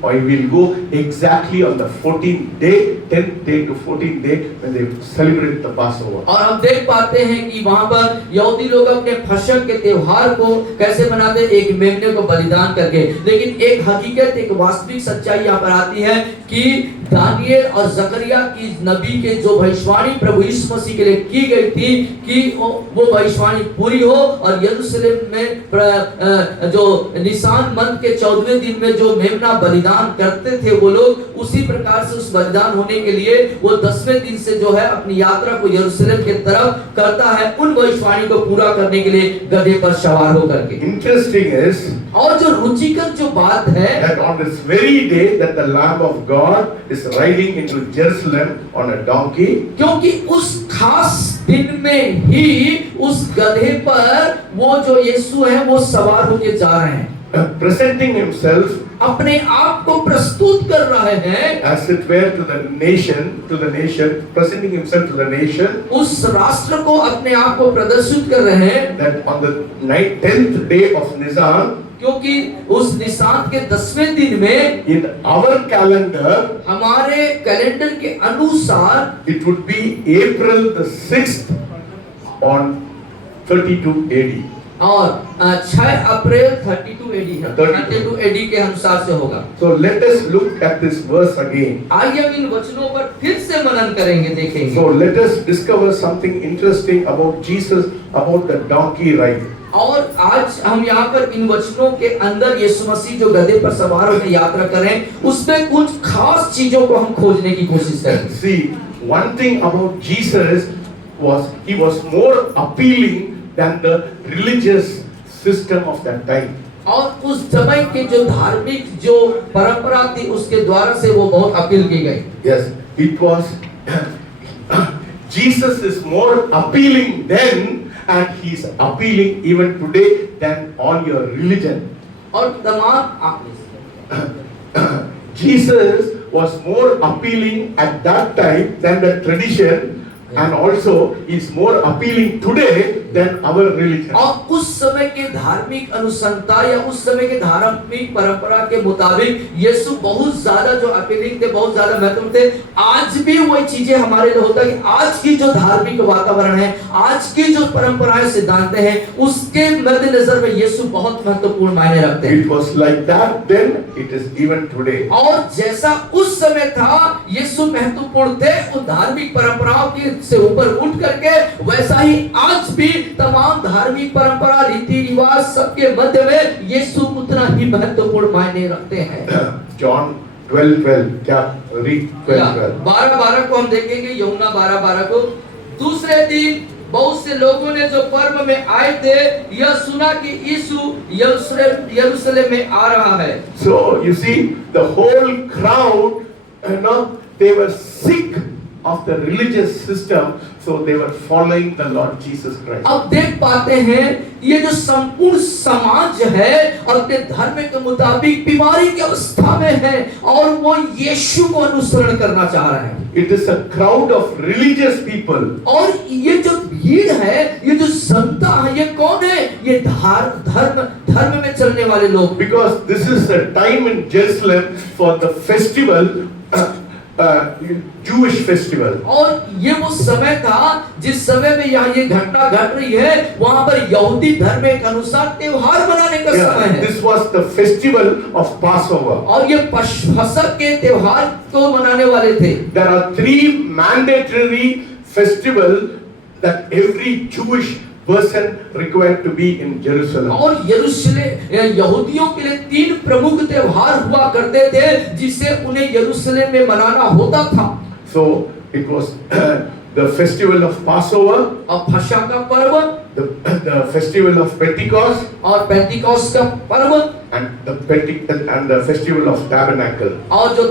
I will go exactly on the 14th day, 10th day to 14th day when they celebrate the Passover. और हम देख पाते हैं कि वहां पर यहूदी लोग अपने फसह के त्योहार को कैसे मनाते हैं, एक मेमने को बलिदान करके। लेकिन एक हकीकत, एक वास्तविक सच्चाई यहाँ पर आती है कि दानियल और जकरिया की नबी के जो भविष्यवाणी प्रभु यीशु मसीह के लिए की गई थी कि वो भविष्यवाणी पूरी हो, और यरूशलेम में जो निशान मंथ के 14वें दिन में जो मेमना बलिदान करते थे वो लोग, उसी प्रकार से उस बलिदान होने के लिए वो 10वें दिन से जो है अपनी यात्रा को यरूशलेम के तरफ करता है, उन भविष्यवाणी को पूरा करने के लिए गधे पर सवार होकर के। Interesting is, और जो रुचिकर जो बात है, that on this very day that the Lamb of God is riding into Jerusalem on a donkey, क्योंकि उस खास दिन में ही उस गधे पर वो जो यीशु है वो सवार होके जा रहे हैं, presenting himself अपने आप को प्रस्तुत कर रहे हैं as it were to the nation, presenting himself to the nation, उस राष्ट्र को अपने आप को प्रदर्शित कर रहे हैं, that on the 10th day of Nisan, क्योंकि उस निशान के 10वें दिन में in our calendar, हमारे कैलेंडर के अनुसार it would be April the 6th on 32 AD. और 6 अप्रैल 32 AD है, 32 AD के अनुसार से होगा। So let us look at this verse again. आइए हम इन वचनों पर फिर से मनन करेंगे, देखेंगे। So let us discover something interesting about Jesus, about the donkey ride. और आज हम यहाँ पर इन वचनों के अंदर यीशु मसीह जो गधे पर सवार होकर यात्रा करें, उसमें कुछ खास चीजों को हम खोजने की कोशिश करें। See, one thing about Jesus was he was more appealing than the religious system of that time. और उस समय के जो धार्मिक जो परंपरा थी उसके द्वारा से वो बहुत अपील की गई। Yes, it was Jesus is more appealing then and he is appealing even today than all your religion. और तमाम Jesus was more appealing at that time than the tradition and also is more appealing today than our religion. और उस समय के धार्मिक अनुसंता या उस समय के धार्मिक परंपरा के मुताबिक यीशु बहुत ज्यादा जो अपीलिंग थे, बहुत ज्यादा महत्वपूर्ण थे। आज भी वही चीजें हमारे लिए होता है कि आज की जो धार्मिक वातावरण है, आज की जो परंपराएं सिद्धांत हैं, उसके मद्देनजर में यीशु बहुत महत्वपूर्ण मायने रखते हैं। It was like that then, it is even today. और जैसा उस समय था यीशु महत्वपूर्ण थे उन धार्मिक परंपराओं के से ऊपर उठ करके, वैसा ही आज भी तमाम धार्मिक परंपरा रीति रिवाज सबके मध्य में यीशु उतना ही महत्वपूर्ण मायने रखते हैं। John 12:12 क्या read 12:12 12:12 को हम देखेंगे, यूहन्ना 12:12 को। दूसरे दिन बहुत से लोगों ने जो पर्व में आए थे यह सुना कि यीशु यरूशलेम में आ रहा है। So you see the whole crowd, they were sick of the religious system, so they were following the Lord Jesus Christ. अब देख पाते हैं ये जो संपूर्ण समाज है और अपने धर्म के मुताबिक बीमारी की अवस्था में है और वो यीशु को अनुसरण करना चाह रहे हैं। It is a crowd of religious people. और ये जो भीड़ है, ये जो जनता है, ये कौन है? ये धर्म में चलने वाले लोग। Because this is a time in Jerusalem for the festival, Jewish festival. और ये वो समय था जिस समय में यहाँ ये घटना घट रही है, वहाँ पर यहूदी धर्म के अनुसार त्योहार मनाने का समय है। This was the festival of Passover. और ये फसह के त्योहार को मनाने वाले थे। There are 3 mandatory festivals that every Jewish person required to be in Jerusalem. और यरूशलेम यहूदियों के लिए 3 प्रमुख त्योहार हुआ करते थे जिसे उन्हें यरूशलेम में मनाना होता था। So it was the festival of Passover, और फसह का पर्व, the festival of Pentecost, और पेंटिकोस्ट का पर्व, and the festival of Tabernacle. और जो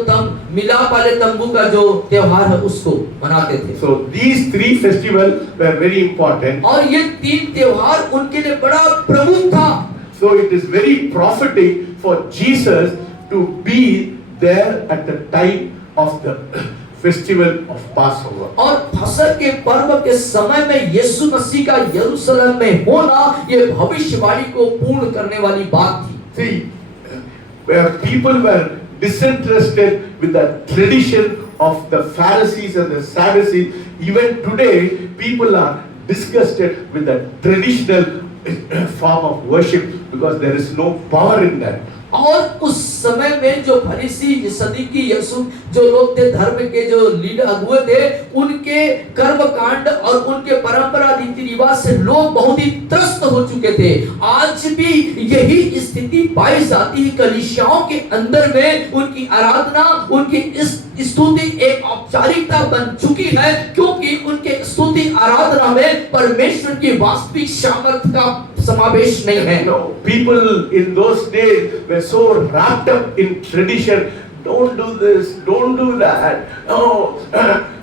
मिलाप वाले तंबू का जो त्योहार है उसको मनाते थे। So these 3 festivals were very important. और ये 3 त्योहार उनके लिए बड़ा प्रमुख था। So it is very prophetic for Jesus to be there at the time of the festival of Passover. और फसह के पर्व के समय में यीशु मसीह का यरूशलेम में होना ये भविष्यवाणी को पूर्ण करने वाली बात थी। See, where people were disinterested with the tradition of the Pharisees and the Sadducees, even today people are disgusted with the traditional form of worship because there is no power in that. और उस समय में जो फरीसी सदूकी यीशु जो लोग थे, धर्म के जो लीडर अगुए थे, उनके कर्म कांड और उनके परंपरा रीति रिवाज से लोग बहुत ही त्रस्त हो चुके थे। आज भी यही स्थिति पाई जाती है कलीसियाओं के अंदर में। उनकी आराधना, उनकी स्तुति एक औपचारिकता बन चुकी है क्योंकि उनके स्तुति आराधना में परमेश्वर की वास्तविक सामर्थ का समावेश नहीं है। No, people in those days were so wrapped up in tradition. Don't do this, don't do that. Oh,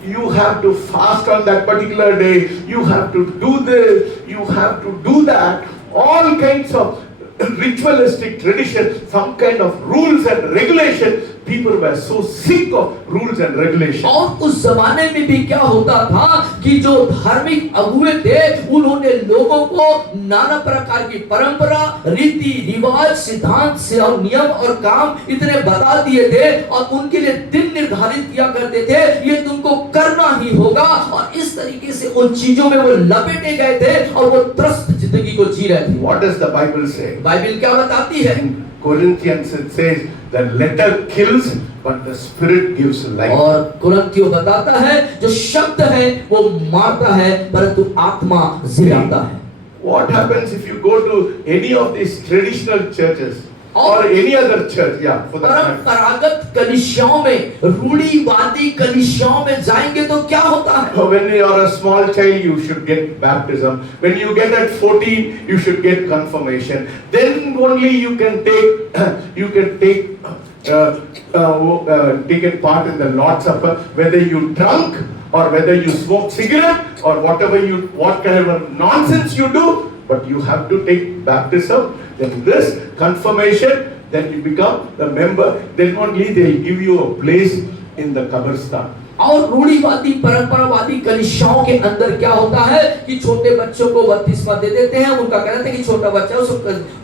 you have to fast on that particular day. You have to do this, you have to do that. All kinds of ritualistic tradition, some kind of rules and regulation. People were so sick of rules and regulation. और उस जमाने में भी क्या होता था कि जो धार्मिक अगुए थे उन्होंने लोगों को नाना प्रकार की परंपरा, रीति रिवाज, सिद्धांत से और नियम और काम इतने बता दिए थे और उनके लिए दिन निर्धारित किया करते थे, ये तुमको करना ही होगा। और इस तरीके से उन चीजों में वो लपेटे गए थे और वो त्रस्त जिंदगी को जी रहे थे। What does the Bible say? Bible क्या बताती है? Corinthians it says the letter kills but the spirit gives life. और कुरिन्थियों बताता है जो शब्द है वो मारता है परंतु आत्मा जिलाता है। What happens if you go to any of these traditional churches? or any other church, yeah, for that matter. परंपरागत कलीसियाओं में, रूढ़िवादी कलीसियाओं में जाएंगे तो क्या होता है? When you are a small child, you should get baptism. When you get at 14, you should get confirmation. Then only you can take taken part in the Lord's Supper, whether you drunk or whether you smoke cigarette or what kind of nonsense you do, but you have to take baptism, then this confirmation, then you become a member, then only they will give you a place in the Kabristan. और रूढ़िवादी परंपरावादी कलीसियाओं के अंदर क्या होता है कि छोटे बच्चों को बपतिस्मा दे देते हैं। उनका कहना था कि छोटा बच्चा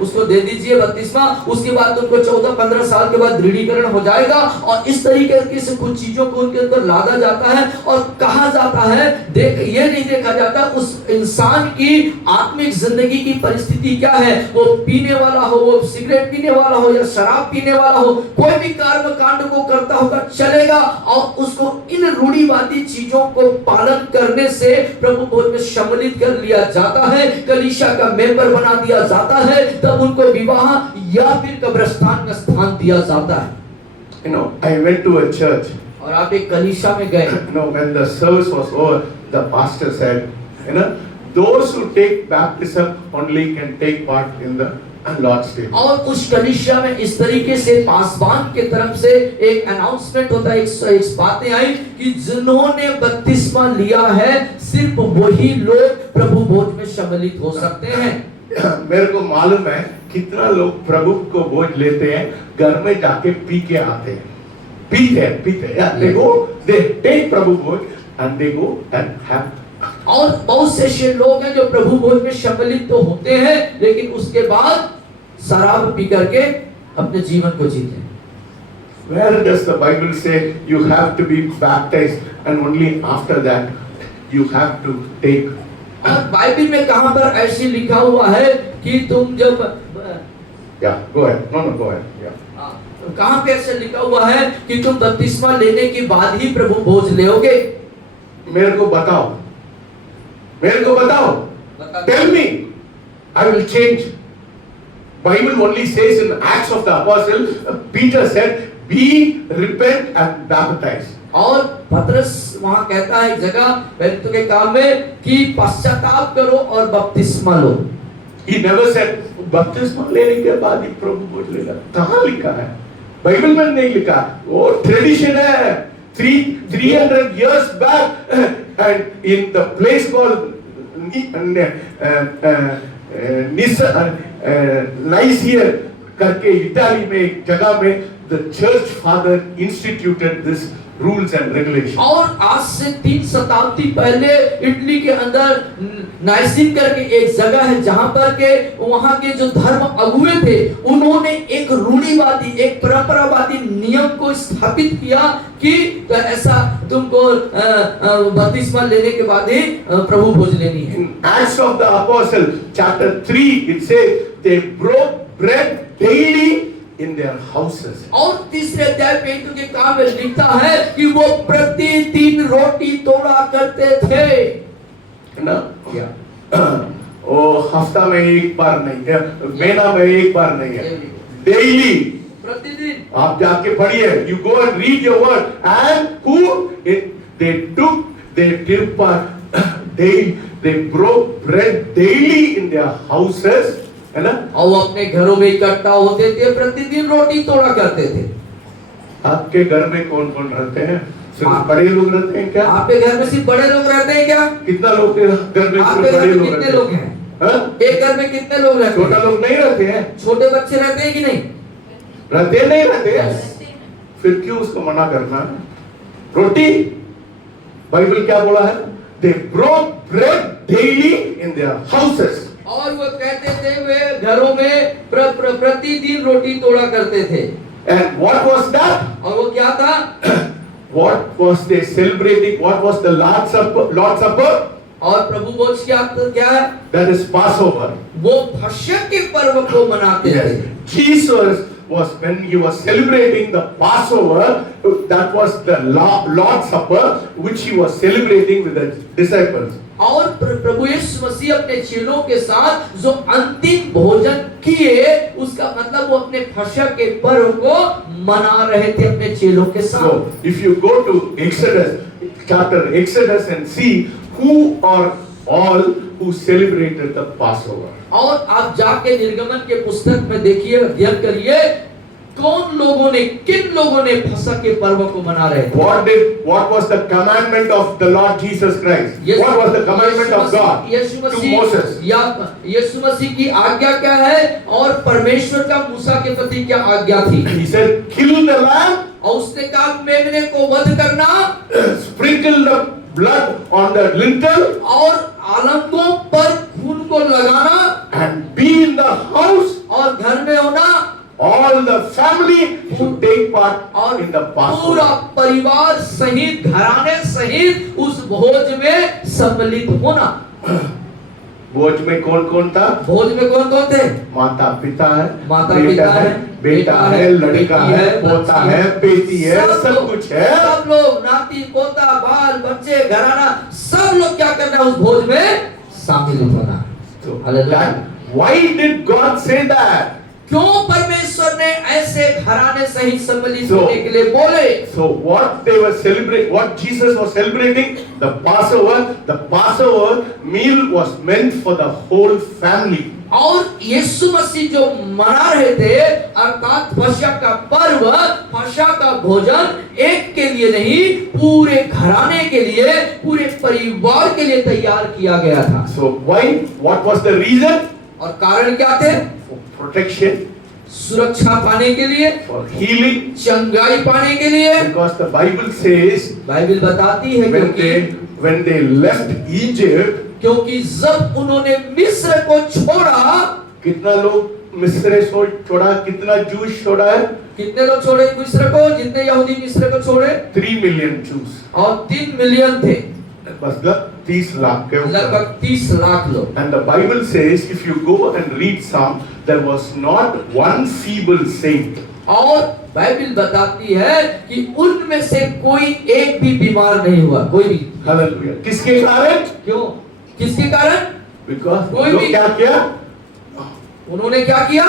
उसको दे दीजिए बपतिस्मा, उसके बाद उनको 14-15 साल के बाद दृढ़ीकरण हो जाएगा। और इस तरीके से कुछ चीजों को उनके अंदर लादा जाता है और कहा जाता है, ये नहीं देखा जाता उस इंसान की आत्मिक जिंदगी की परिस्थिति क्या है। वो पीने वाला हो, वो सिगरेट पीने वाला हो या शराब पीने वाला हो, कोई भी कर्म कांड को करता होगा चलेगा। और उसको इन रूढ़िवादी चीजों को पालन करने से प्रभु भोज में सम्मिलित कर लिया जाता है, कलीसिया का मेंबर बना दिया जाता है, तब उनको विवाह या फिर कब्रिस्तान में स्थान दिया जाता है। You know, I went to a church. और आप एक कलीसिया में गए। No, when the service was over, the pastor said, you know, those who take baptism only can take part in the Lord's table. और उस कलीसिया में इस तरीके से पासवान के तरफ से एक अनाउंसमेंट होता है, एक बातें आई कि जिन्होंने बपतिस्मा लिया है सिर्फ वही लोग प्रभु भोज में सम्मिलित हो सकते हैं। मेरे को मालूम है कितना लोग प्रभु को भोज लेते हैं, घर में जाके पी के आते हैं, पीते हैं, they take Prabhu Bhoj and they go and have. और बहुत से ऐसे लोग हैं जो प्रभु भोज में सम्मिलित तो होते हैं लेकिन उसके बाद शराब पी करके अपने जीवन को जीते हैं। Where does the Bible say you have to be baptized and only after that you have to take? और बाइबल में कहां पर ऐसे लिखा हुआ है कि तुम जब go ahead. No, go ahead. Yeah. कहां पे ऐसे लिखा हुआ है कि तुम बपतिस्मा लेने के बाद ही प्रभु भोज लेओगे? मेरे को बताओ। Tell me, I will change. Bible only says in Acts of the Apostle, Peter said, "Be repent and baptize." और पतरस वहां कहता है एक जगह पेंतु के काम में कि पश्चाताप करो और बपतिस्मा लो। He never said बपतिस्मा लेने के बाद ही प्रभु भोज लेगा। कहाँ लिखा है? बाइबल में नहीं लिखा। वो ट्रेडिशन है। 300 years back, and in the place called Nicaea करके इटाली में एक जगह में the church father instituted this rules and regulations. और आज से 3 शताब्दी पहले इटली के अंदर नाइसिन करके एक जगह है जहां पर के वहां के जो धर्म अगुवे थे उन्होंने एक रूढ़िवादी, एक परंपरावादी नियम को स्थापित किया कि तो ऐसा तुमको बपतिस्मा लेने के बाद ही प्रभु भोज लेनी है। In Acts of the Apostle chapter 3 it says they broke bread daily in their houses. और तीसरे अध्याय पेंतु के काम में लिखता है कि वो प्रतिदिन रोटी तोड़ा करते थे ना? ओ हफ्ता में एक बार नहीं, महीना में एक बार नहीं है, डेली प्रतिदिन। आप जाके पढ़िए, you go and read your word, and who they broke bread daily in their houses, है ना? और वो अपने घरों में इकट्ठा होते थे, प्रतिदिन रोटी तोड़ा करते थे। आपके घर में कौन कौन रहते हैं? सिर्फ बड़े लोग रहते हैं क्या? आपके घर में सिर्फ बड़े लोग रहते हैं क्या? कितना लोग के घर में आपके सिर्फ घर बड़े में लोग कितने रहते लोग हैं? हैं? एक घर में कितने लोग रहते हैं? छोटा लोग नहीं रहते हैं? छोटे बच्चे रहते हैं कि नहीं? रहते नहीं रहते? फिर क्यों उसको मना करना? रोटी, बाइबल क्या बोला है? They broke bread daily in their houses. और वो कहते थे वे घरों में प्रतिदिन रोटी तोड़ा करते थे। And what was that? और वो क्या था? What was they celebrating? What was the Lord's Supper? और प्रभु भोज क्या है? That is Passover. वो भक्ष्य के पर्व को मनाते थे। Jesus was, when he was celebrating the Passover, that was the Lord's Supper which he was celebrating with the disciples. और प्रभु यीशु मसीह अपने चेलों के साथ जो अंतिम भोजन किए, उसका मतलब वो अपने फसह के पर्व को मना रहे थे अपने चेलों के साथ। So, if you go to Exodus and see who are all who celebrated the Passover. और आप जाके निर्गमन के पुस्तक में देखिए, अध्ययन करिए, कौन लोगों ने, किन लोगों ने फसह के पर्व को मना रहे थे। What was the commandment of the Lord Jesus Christ? What was the commandment of God to Moses? यीशु मसीह की आज्ञा क्या है और परमेश्वर का मूसा के प्रति क्या आज्ञा थी? He said, kill the lamb, और उसने कहा मेमने को वध करना, sprinkle the blood on the lintel, और आलंगों पर खून को लगाना, and be in the house. और घर में होना, All the family should take part और in the पूरा Passover. परिवार सहित, घराने सहित उस भोज में सम्मिलित होना। भोज में कौन कौन था? भोज में कौन कौन थे? माता पिता है, माता बेटा पिता है, बेटा है, लड़का बेटी है, पोता है, बेटी है, सब कुछ है। सब लोग, नाती पोता, बाल बच्चे, घराना, सब लोग क्या करना है? उस भोज में शामिल होना। So, hallelujah. why did God say that? क्यों परमेश्वर ने ऐसे घराने सहित सम्मिलित So- होने के लिए बोले? So what they were celebrating, what Jesus was celebrating, the Passover meal was meant for the whole family. और यीशु मसीह जो मना रहे थे, अर्थात फसह का पर्व, फसह का भोजन एक के लिए नहीं, पूरे घराने के लिए, पूरे परिवार के लिए तैयार किया गया था। So why? What was the reason? और कारण क्या थे? For protection, सुरक्षा पाने के लिए, for healing. चंगाई पाने के लिए। Because the Bible says Bible बताती है when they left Egypt, क्योंकि जब उन्होंने मिस्र को छोड़ा, कितना लोग मिस्र छोड़ा, कितना जूस छोड़ा है? कितने लोग छोड़े मिस्र को? जितने यहूदी मिस्र को छोड़े 3 million Jews. और 3 मिलियन थे, मतलब 30 लाख के ऊपर। लगभग 30 लाख लोग। And the Bible says, if you go and read Psalm, there was not one feeble saint. और बाइबल बताती है कि उनमें से कोई एक भी बीमार नहीं हुआ, कोई भी। Hallelujah. किसके कारण? क्यों? किसके कारण? Because कोई लोग भी- क्या किया? उन्होंने क्या किया?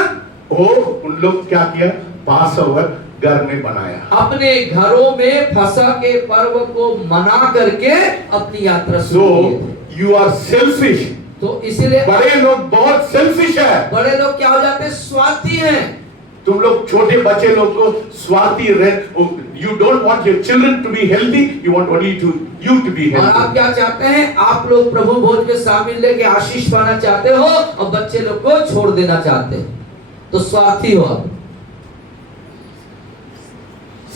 उन लोग क्या किया? पासओवर घर में बनाया। अपने घरों में फसह के पर्व को मना करके अपनी यात्रा शुरू So की थी। you are selfish. तो इसीलिए बड़े लोग बहुत सेल्फिश है। बड़े लोग क्या हो जाते हैं? स्वार्थी हैं। तुम लोग छोटे बच्चे लोग को स्वार्थी रहे। You don't want your children to be healthy. You want only you to be और आप healthy. क्या चाहते हैं? आप लोग प्रभु भोज में शामिल लेके आशीष पाना चाहते हो और बच्चे लोग को छोड़ देना चाहते हो, तो स्वार्थी हो आप।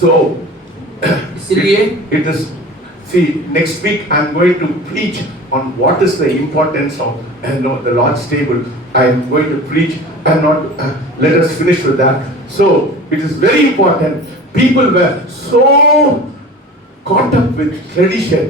So इसलिए it is. See, next week I'm going to preach on what is the importance of the Lord's table. I am going to preach. I'm not. Let us finish with that. So it is very important. People were so caught up with tradition.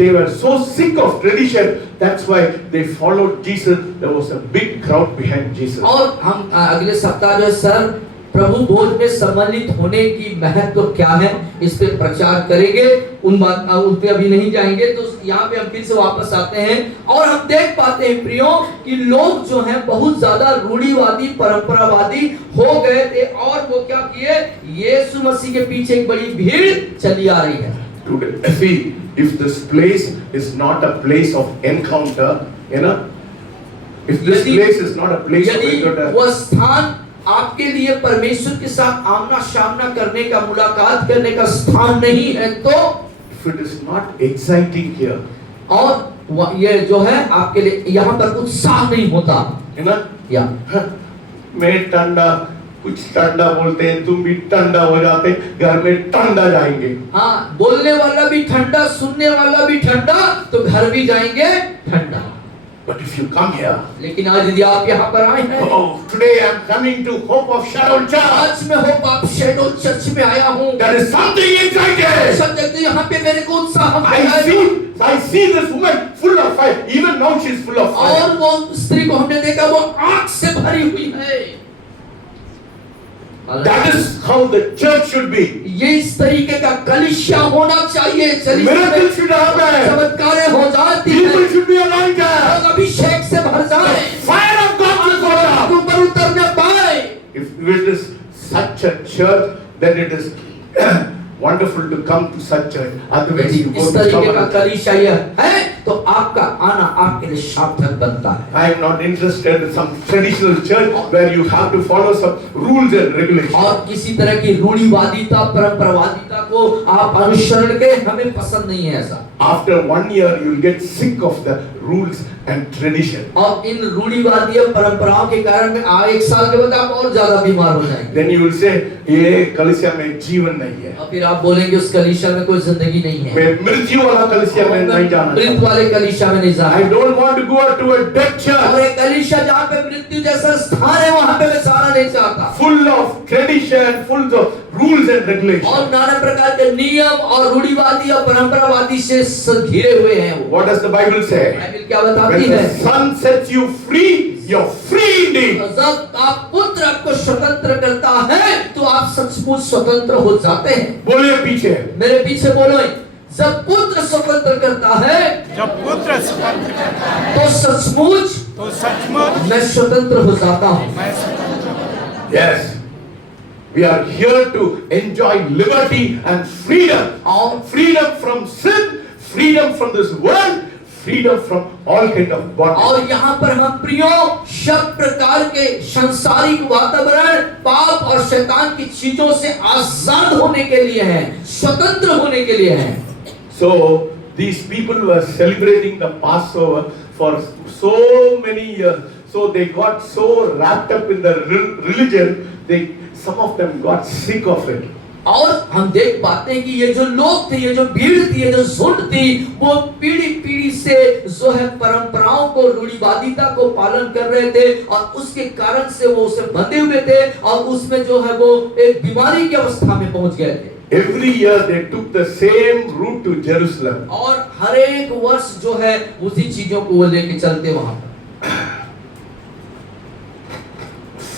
They were so sick of tradition. That's why they followed Jesus. There was a big crowd behind Jesus. और हम अगले सप्ताह जो है sir प्रभु भोज में सम्मिलित होने की महत्व क्या है, इस पे प्रचार करेंगे। उन पे अभी नहीं जाएंगे। तो यहाँ पे हम फिर से वापस आते हैं और हम देख पाते हैं प्रियो कि लोग जो हैं बहुत ज्यादा रूढ़िवादी, परंपरावादी हो गए थे और वो क्या किए? यीशु मसीह के पीछे एक बड़ी भीड़ चली आ रही है। Today, see, if this place is not a place of encounter, if this place is not a place of यदि encounter, वो स्थान आपके लिए परमेश्वर के साथ आमना सामना करने का, मुलाकात करने का स्थान नहीं है, तो if it is not exciting here, और ये जो है आपके लिए यहाँ पर उत्साह नहीं होता, या मैं ठंडा, कुछ ठंडा बोलते हैं, तुम भी ठंडा हो जाते, घर में ठंडा जाएंगे। हाँ, बोलने वाला भी ठंडा, सुनने वाला भी ठंडा, तो घर भी जाएंगे ठंडा। But if you come here, लेकिन आज यदि आप यहाँ पर आए हैं, today I am coming to Hope of Sharon Church. आज मैं होप आप शैडो चर्च में आया हूँ। There is something exciting. सत्य यहाँ पे मेरे को उत्साह I see this woman full of fire. Even now she is full of fire. और वो स्त्री को हमने देखा, वो आग से भरी हुई है। That is how the church should be. ये इस तरीके का कलीसिया होना चाहिए। Miracles should happen. चमत्कारें हो जाती People हैं, should be alive. church, then it is wonderful to come to such church. Otherwise, you यदि go इस to तरीके some का other church. कलीसिया यह है तो आपका आना आपके लिए सार्थक बनता है। I am not interested in some traditional church where you have to follow some rules and regulations. और किसी तरह की रूढ़िवादिता परंपरावादिता को आप अनुसरण के हमें पसंद नहीं है ऐसा। After 1 year, you will get sick of the rules and tradition. और इन रूढ़िवादी परंपराओं के कारण में 1 साल के बाद आप और ज्यादा बीमार हो जाएंगे। Then you will say, ये कलीसिया में जीवन नहीं है। और फिर आप बोलेंगे उस कलीसिया में कोई जिंदगी नहीं है। मैं मृत्यु वाला कलीसिया में नहीं जाना मृत्यु चाहता। वाले कलीसिया में नहीं जाना। I don't want to go to a dead और church एक कलीसिया जहाँ पे मृत्यु जैसा स्थान है वहाँ पे मैं जाना नहीं चाहता। full of tradition, full of rules and regulations. और नाना प्रकार के नियम और रूढ़िवादी और परंपरावादी से घिरे हुए हैं वो। What does the Bible say? Bible क्या बताती When है? the Son sets you free, you're free indeed. जब आप पुत्र आपको स्वतंत्र करता है तो आप सचमुच स्वतंत्र हो जाते हैं। बोलिए पीछे। मेरे पीछे बोलो, जब पुत्र स्वतंत्र करता है जब पुत्र स्वतंत्र करता है तो सचमुच तो सचमुच मैं स्वतंत्र हो जाता हूँ। मैं स्वतंत्र Yes. We are here to enjoy liberty and freedom. Freedom from sin, freedom from this world, freedom from all kind of bondage. और यहाँ पर हम प्रियो सब प्रकार के सांसारिक वातावरण पाप और शैतान की चीजों से आजाद होने के लिए हैं, स्वतंत्र होने के लिए हैं। So these people were celebrating the Passover for so many years. So they got so wrapped up in the religion, some of them got sick of it. और हम देख पाते हैं कि ये जो लोग थे, ये जो भीड़ थी, ये जो झुंड थी, वो पीढ़ी पीढ़ी से जो है परंपराओं को रूढ़िवादिता को पालन कर रहे थे और उसके कारण से वो उसे बंधे हुए थे और उसमें जो है वो एक बीमारी की अवस्था में पहुंच गए थे। Every year they took the same route to Jerusalem. और हर एक वर्ष जो है उसी चीजों को वो लेके चलते वहां पर।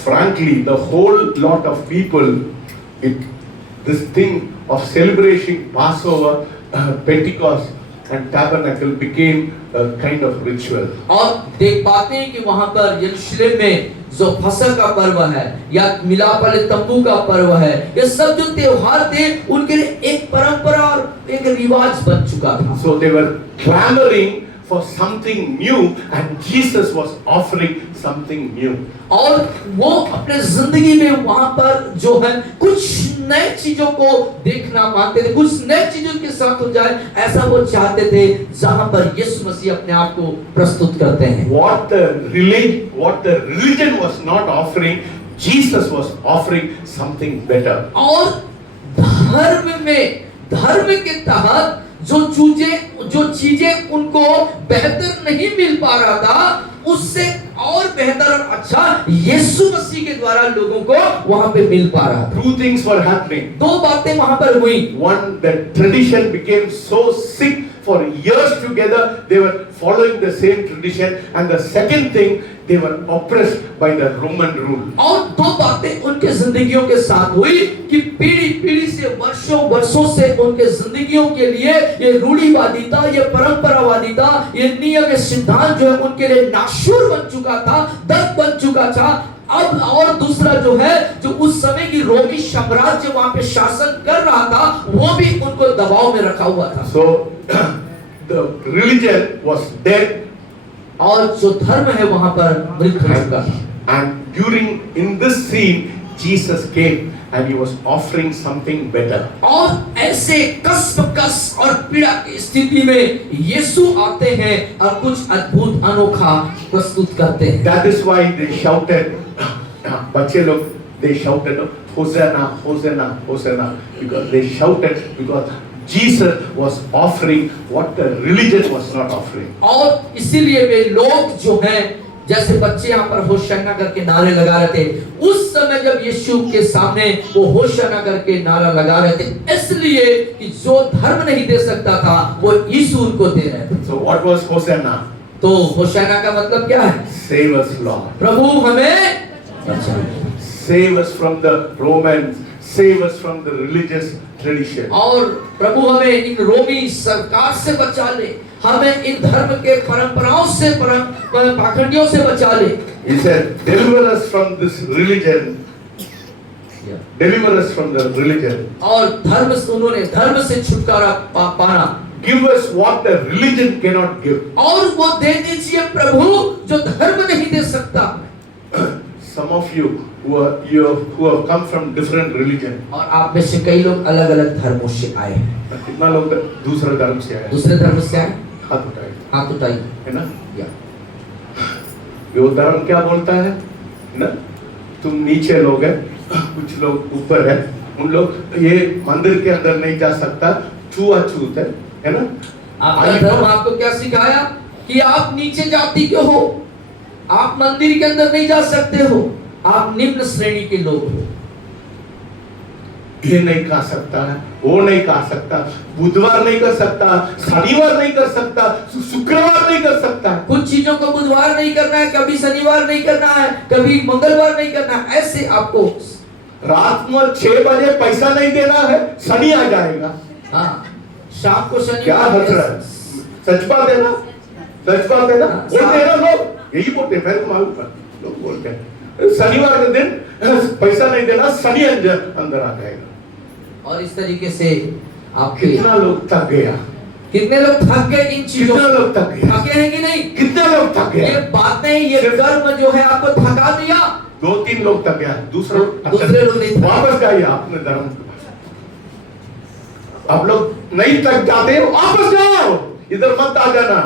Frankly, the whole lot of people, this thing of celebrating Passover, Pentecost and Tabernacle became a kind of ritual. और देख पाते हैं कि वहां पर यरूशलेम में जो फसह का पर्व है या मिलाप वाले तंबू का पर्व है, ये सब जो त्योहार थे उनके लिए एक परंपरा और एक रिवाज बन चुका था। So they were clamoring for something new and Jesus was offering something new. और वो अपने जिंदगी में वहां पर जो है कुछ नए चीजों को देखना मांगते थे, कुछ नए चीजों के साथ हो जाए ऐसा वो चाहते थे, जहां पर यीशु मसीह अपने आप को प्रस्तुत करते हैं। What the religion was not offering, Jesus was offering something better. और धर्म के तहत जो चीजें उनको बेहतर नहीं मिल पा रहा था, उससे और बेहतर और अच्छा यीशु मसीह के द्वारा लोगों को वहां पे मिल पा रहा था। Two things were happening. दो बातें वहां पर हुई। One, the tradition became so sick. For years together, they were following the same tradition. And the second thing, they were oppressed by the Roman rule. और दो बातें उनके जिंदगियों के साथ हुई कि पीढ़ी पीढ़ी से वर्षों से उनके जिंदगियों के लिए ये रूढ़िवादिता, ये परंपरावादिता, ये नियम, ये सिद्धांत जो है उनके लिए नाशूर बन चुका था, दर्द बन चुका था। अब और दूसरा जो है, जो उस समय की रोमी साम्राज्य वहां पे शासन कर रहा था, वो भी उनको दबाव में रखा हुआ था। So the religion was dead. और जो धर्म है वहां पर मृत हो चुका था। And in this scene, Jesus came and he was offering something better. और ऐसे कस और पीड़ा की स्थिति में यीशु आते हैं और कुछ अद्भुत अनोखा प्रस्तुत करते हैं। That is why they shouted, बच्चे लोग they shouted, Hosanna, Hosanna, Hosanna, because they shouted because Jesus was offering what the religion was not offering. और इसीलिए वे लोग जो हैं, जैसे बच्चे यहाँ पर होशाना करके नारे लगा रहे थे, उस समय जब यीशु के सामने वो होशाना करके नारा लगा रहे थे, इसलिए कि जो धर्म नहीं दे सकता था वो यीशु उनको दे रहे थे। So what was Hosanna? तो होशाना का मतलब क्या है? Save us, Lord. प्रभु हमें बचाइए। Save us from the Romans. Save us from the religious tradition. और प्रभु हमें इन रोमी सरकार से बचा ले, हमें इन धर्म के परंपराओं से, पाखंडियों से बचा ले। He said, deliver us from this religion. Yeah. Deliver us from the religion. और उन्होंने धर्म से छुटकारा पाना। Give us what the religion cannot give. और वो दे दीजिए प्रभु जो धर्म नहीं दे सकता। Some of you who have come from different religion. और आप में से कई लोग अलग अलग धर्मों से आए हैं। कितना लोग दूसरे धर्म से आए? दूसरे धर्म से आए? हाथ उठाइए। हाथ उठाइए। है ना? या वो धर्म क्या बोलता है ना? तुम नीचे लोग हैं, कुछ लोग ऊपर है। उन लोग ये मंदिर के अंदर नहीं जा सकता, छूआछूत है ना? आपका धर्म आपको क्या सिखाया कि आप नीचे जाति के हो, आप मंदिर के अंदर नहीं जा सकते हो, आप निम्न श्रेणी के लोग हो। ये नहीं खा सकता है, वो नहीं खा सकता, बुधवार नहीं कर सकता, शनिवार नहीं कर सकता, शुक्रवार नहीं कर सकता। कुछ चीजों को बुधवार नहीं करना है, कभी शनिवार नहीं करना है, कभी मंगलवार नहीं करना है। ऐसे आपको रात में 6 बजे पैसा नहीं देना है, शनि आ जाएगा। हाँ, शाम को शनि क्या हंस रहा है? सच बात है ना? सच बात है ना? बोलते हैं ना लोग, यही बोलते हैं, मेरे को मालूम है, लोग बोलते हैं शनिवार के दिन पैसा नहीं देना, शनि अंदर आ जाएगा। और इस तरीके से आपके कितना लोग थक गया? कितने लोग थक गए इन चीजों कितना लोग थक गए? थके हैं कि नहीं? कितने लोग थक गए? ये बातें, ये कर्म जो है आपको थका दिया। 2-3 लोग थक गया, दूसरे लोग नहीं थके। वापस जाइए अपने धर्म के पास। आप लोग नहीं थक जाते, वापस जाओ, इधर मत आ जाना,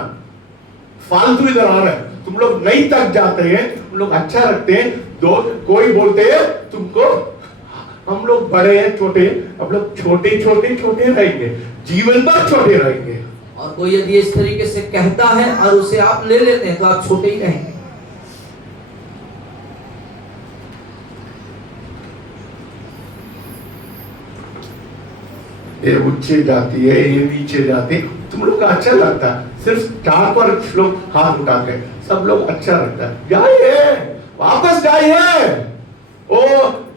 फालतू इधर आ रहा है। तुम लोग नहीं थक जाते हैं, तुम लोग अच्छा रखते हैं। कोई बोलते हैं तुमको, हम लोग बड़े हैं छोटे, हम लोग छोटे छोटे छोटे रहेंगे, जीवन भर छोटे रहेंगे। और कोई यदि इस तरीके से कहता है और उसे आप ले लेते हैं तो आप छोटे ही रहेंगे। ये उच्च जाती है, ये नीचे जाती है, तुम लोग का अच्छा लगता है। सिर्फ 4 पर लोग हाथ उठाते हैं, सब लोग अच्छा लगता है। जाइए, वापस जाइए। ओ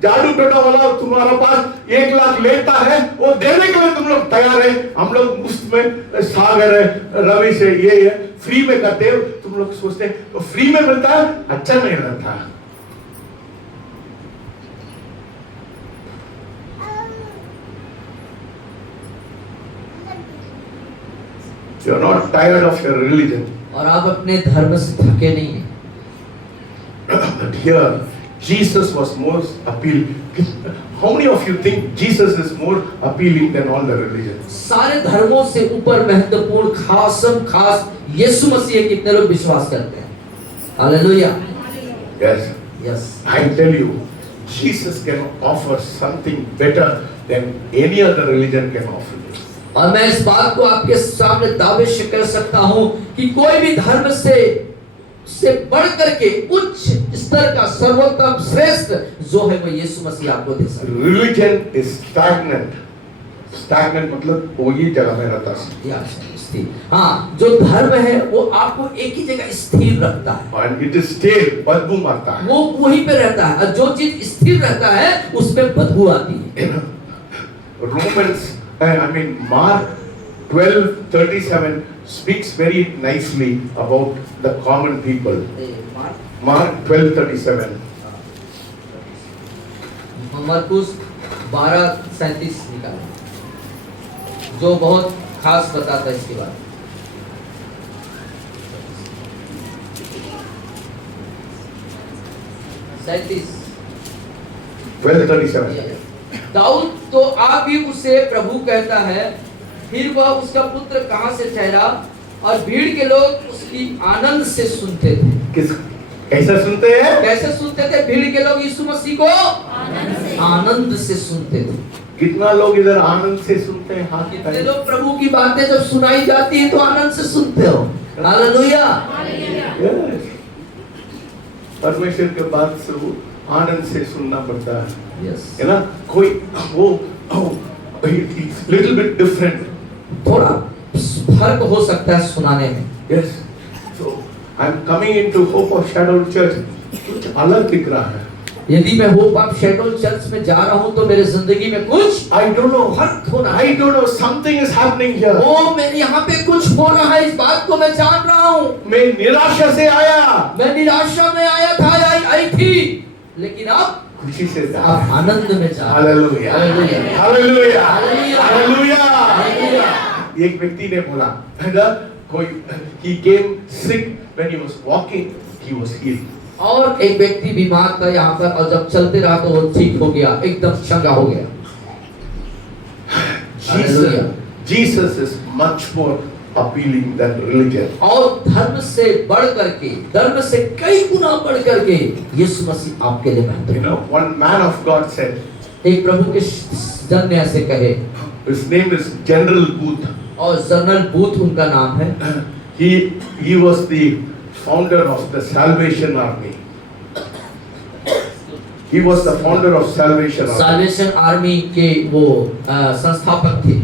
जादू टोना वाला तुम्हारा पास 1 लाख लेता है, वो देने के लिए तुम लोग तैयार है। हम लोग मुफ्त में सागर है, रवि से ये है, फ्री में करते हो। तुम लोग सोचते हैं तो फ्री में मिलता है, अच्छा नहीं लगता। You are not tired of your religion. और आप अपने धर्म से थके नहीं हैं। But here, Jesus was most appealing. How many of you think Jesus is more appealing than all the religions? सारे धर्मों से ऊपर महत्वपूर्ण खास यीशु मसीह है, कितने लोग विश्वास करते हैं? Hallelujah. Yes. Yes. I tell you, Jesus can offer something better than any other religion can offer you. और मैं इस बात को आपके सामने दावे से कह सकता हूं कि कोई भी धर्म से बढ़ करके उच्च स्तर का सर्वोत्तम श्रेष्ठ जो है वो यीशु मसीह आपको दे सकता है। Religion is stagnant. Stagnant मतलब वही जगह में रहता है। हाँ, जो धर्म है वो आपको एक ही जगह स्थिर रखता है। And it is stale, बदबू मारता है। वो वहीं पे रहता है, और जो चीज स्थिर रहता है उसमें बदबू आती है। Romans, Mark 12:37 speaks very nicely about the common people. Mark 12:37. मरकुस 12:37 निकाला, जो बहुत खास बताता है इसके बारे में। 12:37. दाऊद तो आप भी उसे प्रभु कहता है, फिर वह उसका पुत्र कहां से ठहरा, और भीड़ के लोग उसकी आनंद से सुनते थे। कैसे सुनते हैं? कैसे सुनते थे? भीड़ के लोग यीशु मसीह को आनंद से सुनते थे। कितना लोग इधर आनंद से सुनते हैं? हाथ कितने उठाइए। लोग प्रभु की बातें जब सुनाई जाती है तो आनंद से सुनते हो? हालेलुया। Yes. परमेश्वर के बात से वो आनंद से सुनना पड़ता है। यस। है ना? कोई वो लिटिल बिट डिफरेंट, थोड़ा फर्क हो सकता है सुनाने में। Yes. So I am coming into hope of shadow church, कुछ अलग दिख रहा है। यदि मैं होप ऑफ शैडो चर्च में जा रहा हूं तो मेरे जिंदगी में कुछ आई डोंट नो, फर्क हो रहा है। I don't know, something is happening here. Oh, मेरे यहाँ पे कुछ हो रहा है, इस बात को मैं जान रहा हूँ। मैं निराशा से आया, मैं निराशा में आया था, आई थी। लेकिन आप खुशी से जा आप आनंद में जा रहे हैं। Hallelujah hallelujah. Hallelujah hallelujah. Hallelujah hallelujah. एक व्यक्ति ने बोला है ना, कोई he came sick when he was walking, he was healed. और एक व्यक्ति बीमार था यहाँ पर, और जब चलते रहा तो वो ठीक हो गया, एकदम चंगा हो गया। Hallelujah. Jesus is much more appealing than religion. और धर्म से बढ़ करके, धर्म से कई गुना बढ़ करके यीशु मसीह आपके लिए You महत्वपूर्ण। know, one man of God said, एक प्रभु के जन ने ऐसे कहे, his name is General Booth. और जनरल बूथ उनका नाम है। He was the founder of the Salvation Army. He was the founder of Salvation Army. Salvation Army के वो संस्थापक थे।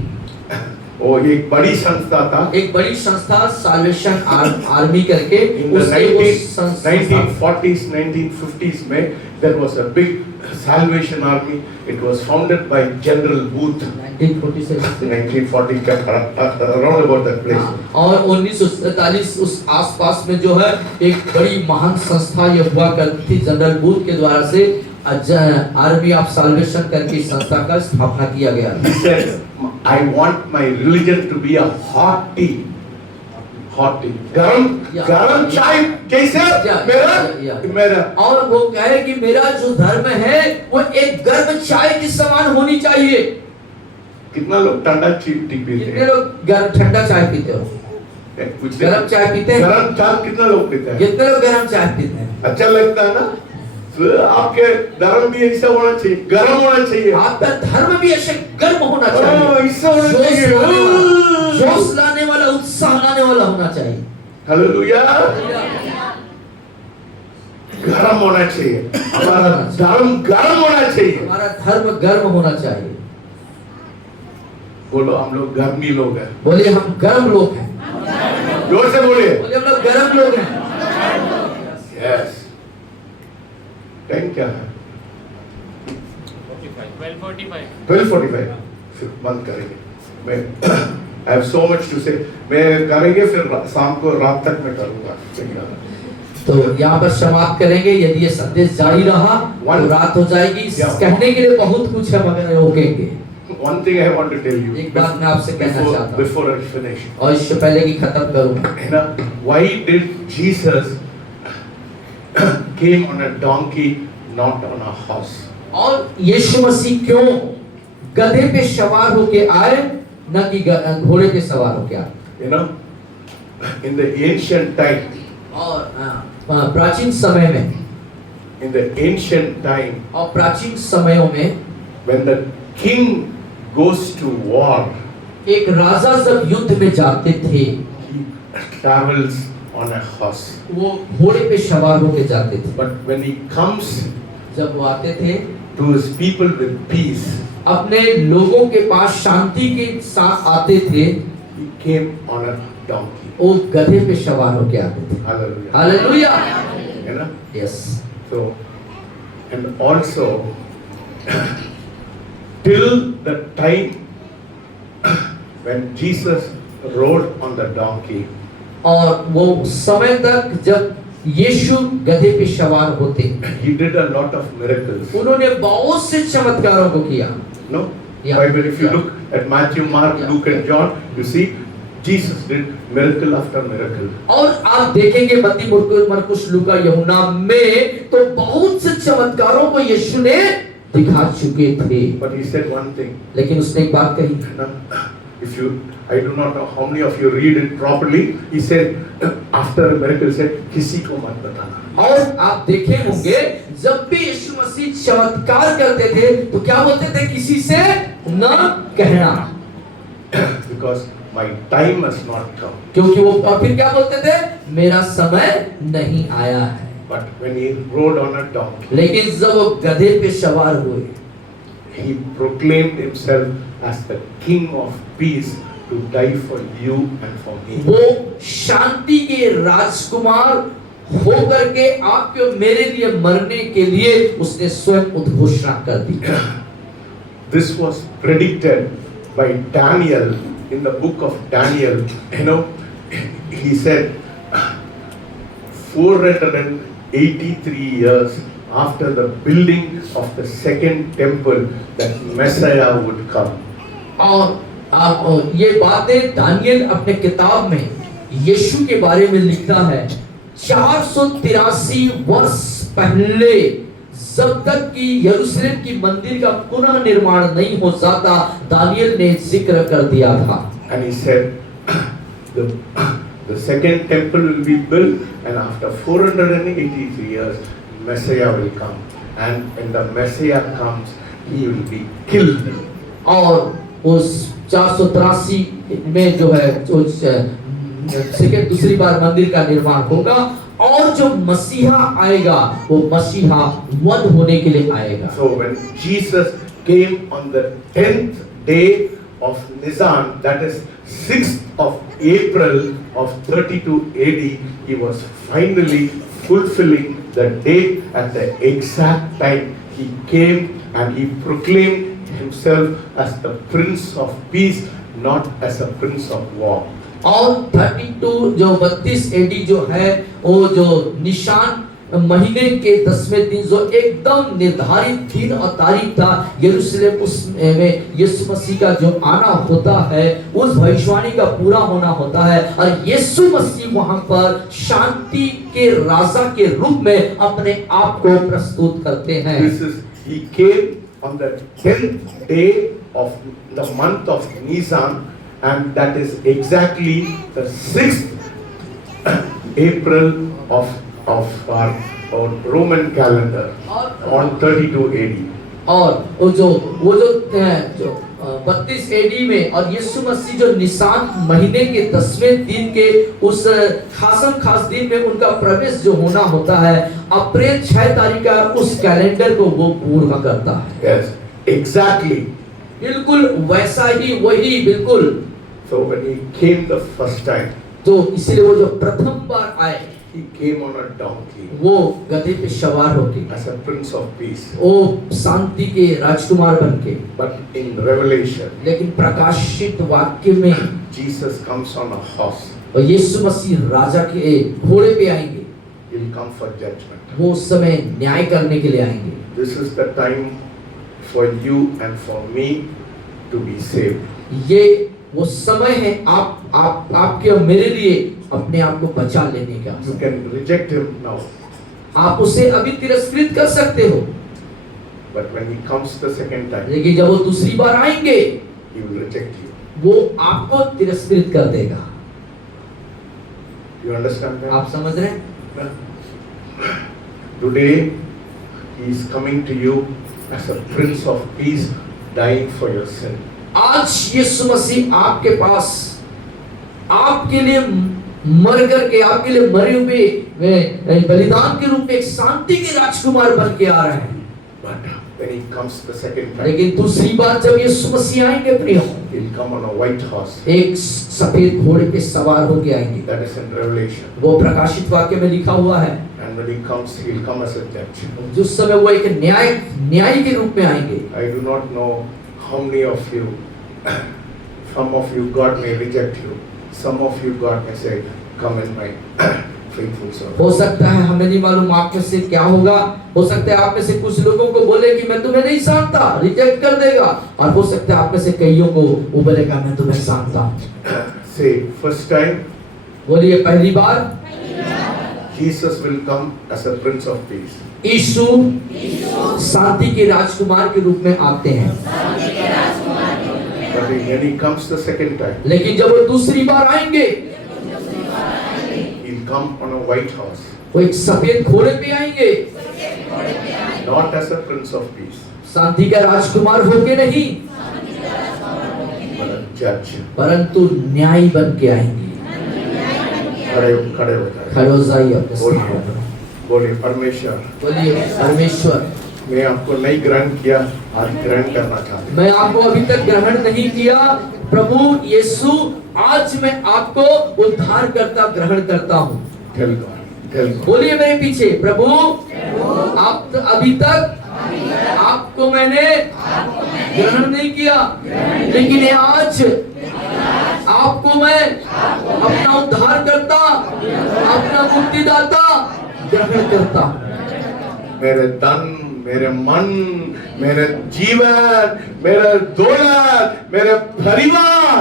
वो एक बड़ी संस्था था। एक बड़ी संस्था साल्वेशन आर्मी करके In the उसके वो 1940s, 1950s में there was a big Salvation Army. It was founded by General Booth. 1947 1940 का around about that place. और 1947 उस आसपास में जो है एक बड़ी महान संस्था ये हुआ करती थी, जनरल बूथ के द्वारा से आर्मी ऑफ साल्वेशन करके संस्था का स्थापना किया गया। He said, I want my religion to be a hot tea. Hot tea. गरम चाय कैसे? मेरा और वो कहे कि मेरा जो धर्म है वो एक गर्म चाय के समान होनी चाहिए। कितना लोग ठंडा टी पीते कितने हैं? लोग ठंडा चाय पीते हो? कुछ गरम चाय पीते हैं? गरम चाय कितना लोग पीते हैं? कितने लोग गरम चाय पीते हैं? अच्छा लगता है ना? तो आपके धर्म भी ऐसा होना चाहिए, गर्म होना चाहिए। आपका धर्म भी ऐसे गर्म होना ऐसा होना चाहिए, चाहिए। जोश लाने वाला, उत्साह लाने वाला होना चाहिए। हालेलुया। गर्म होना चाहिए, हमारा धर्म गर्म होना चाहिए। हमारा धर्म गर्म होना चाहिए। बोलो हम लोग गर्मी लोग हैं। बोलिए हम गर्म लोग हैं। जोर से बोलिए। बोलिए हम लोग गर्म लोग हैं। यस। टाइम क्या है? 12:45 फिर बंद करेंगे। मैं I have so much to say. मैं करेंगे फिर शाम को रात तक मैं करूँगा। तो यहाँ पर समाप्त करेंगे। यदि ये संदेश जारी रहा तो रात हो जाएगी। कहने के लिए बहुत कुछ है मगर रोकेंगे। One thing I want to tell you. एक बात मैं आपसे कहना चाहता हूँ Before I finish. और इससे पहले कि खत्म करूँ, है ना? Why did Jesus came on a donkey, not on a horse? और यीशु मसीह क्यों गधे पे सवार होके आए, न कि घोड़े पे सवार होके आए? You know, in the ancient time. और प्राचीन समय में, in the ancient time, और प्राचीन समयों में, when the king goes to war, एक राजा जब युद्ध में जाते थे, he travels on a horse. वो घोड़े पे सवार होके जाते थे। But when he comes जब वो आते थे to his people with peace, अपने लोगों के पास शांति के साथ आते थे, he came on a donkey. वो गधे पे सवार होके आते थे। Hallelujah. Hallelujah. You know? Yes. So, and also, till the time when Jesus rode on the donkey, और वो समय तक जब यीशु गधे पे सवार होते, he did a lot of miracles. उन्होंने बहुत से चमत्कारों को किया। No? Yeah. Bible, if you Yeah. look at Matthew, Mark, Yeah. Luke and John, you see Jesus did miracle after miracle. और आप देखेंगे मत्ती, मरकुस, लूका, यूहन्ना में तो बहुत से चमत्कारों को यीशु ने दिखा चुके थे। But he said one thing. लेकिन उसने एक बात कही, Now, if you, I do not know how many of you read it properly. He said after a miracle, he said किसी को मत बताना. और आप देखे होंगे जब भी यीशु मसीह चमत्कार करते थे तो क्या बोलते थे? किसी से न कहना, Because my time has not come. क्योंकि वो, और फिर क्या बोलते थे? मेरा समय नहीं आया है। But when he rode on a donkey, लेकिन जब वो गधे पे सवार हुए, he proclaimed himself as the King of Peace to die for you and for me. वो शांति के राजकुमार होकर के आपके और मेरे लिए मरने के लिए उसने स्वयं उद्घोषणा कर दी। This was predicted by Daniel in the book of Daniel. You know, he said 483 years after the building of the second temple that Messiah would come. और आप ये बातें दानियल अपने किताब में यीशु के बारे में लिखता है 483 वर्ष पहले, जब तक कि यरूशलेम की मंदिर का पुनः निर्माण नहीं हो जाता, दानियल ने जिक्र कर दिया था। And he said, the second temple will be built, and after 483 years, Messiah will come. And when the Messiah comes, he will be killed. और उस 483 में जो है सेकंड दूसरी बार मंदिर का निर्माण होगा, और जो मसीहा आएगा वो मसीहा वध होने के लिए आएगा। So when Jesus came on the 10th day of Nisan, that is 6th of April of 32 AD, he was finally fulfilling the date at the exact time he came, and he proclaimed himself as the Prince of Peace, not as a Prince of War. और 32 जो 32 AD जो है, वो जो निशान महीने के 10वें दिन जो एकदम निर्धारित दिन और तारीख था, यरूशलेम उसमें यीशु मसीह का जो आना होता है, उस भविष्यवाणी का पूरा होना होता है, और यीशु मसीह वहां पर शांति के राजा के रूप में अपने आप को प्रस्तुत करते हैं। He came on the 10th day of the month of Nisan, and that is exactly the 6th April of our Roman calendar on 32 AD. और वो जो 32 एडी में, और यीशु मसीह जो निशान महीने के 10वें दिन के उस खास दिन में उनका प्रवेश जो होना होता है, अप्रैल 6 तारीख का उस कैलेंडर को वो पूरा करता है। Yes, exactly. बिल्कुल वैसा ही, वही बिल्कुल। So when he came the first time, तो इसलिए वो जो प्रथम बार आए, he came on a donkey वो गधे पे सवार होके, as a Prince of Peace. वो शांति के राजकुमार बनके। But in Revelation, लेकिन प्रकाशित वाक्य में Jesus comes on a horse. और यीशु मसीह राजा के घोड़े पे आएंगे, He'll come for judgment. वो उस समय न्याय करने के लिए आएंगे। This is the time for you and for me to be saved. ये वो समय है आपके और मेरे लिए अपने आप को बचा लेने का। You can reject him now, आप उसे अभी तिरस्कृत कर सकते हो, but when he comes the second time, लेकिन जब वो दूसरी बार आएंगे, he will reject you. वो आपको तिरस्कृत कर देगा। You understand that? आप समझ रहे हैं? Today, he is coming to you as a Prince of Peace, dying for your sin. आज यीशु मसीह आपके पास आपके लिए मर करके, आपके लिए मरे हुए बलिदान के रूप में एक शांति के राजकुमार बन के आ रहे हैं। But when he comes the second time, लेकिन दूसरी बार जब यीशु मसीह आएंगे प्रियो, he'll come on a white horse. एक सफेद घोड़े पे सवार होके आएंगे। That is in Revelation. वो प्रकाशित वाक्य में लिखा हुआ है। And when he comes, he'll come as a judge. जिस समय वो एक न्यायी के रूप में आएंगे। I do not know how many of you, some of you God may reject you, some of you God may say, come in my faithful servant. हो सकता है, हमें नहीं मालूम आप में से क्या होगा। हो सकता है आप में से कुछ लोगों को बोले कि मैं तुम्हें नहीं जानता, रिजेक्ट कर देगा, और हो सकता है आप में से कईयों को वो बोलेगा मैं तुम्हें जानता। Say, first time, बोलिए पहली बार Jesus will come as a Prince of Peace. यीशु शांति के राजकुमार के रूप में आते हैं। But when he comes the second time, लेकिन जब वो दूसरी बार आएंगे, he'll come on a white horse, वो एक सफेद घोड़े पे आएंगे, not as a Prince of Peace, शांति का राजकुमार होके नहीं, but a judge. परंतु न्यायी बन के आएंगे। खड़े हो जाए। खड़े हो जाइए अपने स्थान बोलिए, पर। बोलिए परमेश्वर, बोलिए परमेश्वर, मैं आपको नहीं ग्रहण किया, आज ग्रहण करना चाहता हूं। मैं आपको अभी तक ग्रहण नहीं किया, प्रभु यीशु आज मैं आपको उद्धारकर्ता ग्रहण करता हूँ। Tell God, tell God. बोलिए मेरे पीछे, प्रभु आप अभी तक आपको मैंने ग्रहण नहीं किया, लेकिन ये आज आपको मैं अपना उद्धारकर्ता, अपना मुक्तिदाता ग्रहण करता हूँ। मेरे धन, मेरे मन, मेरे जीवन, मेरे दौलत, मेरे परिवार,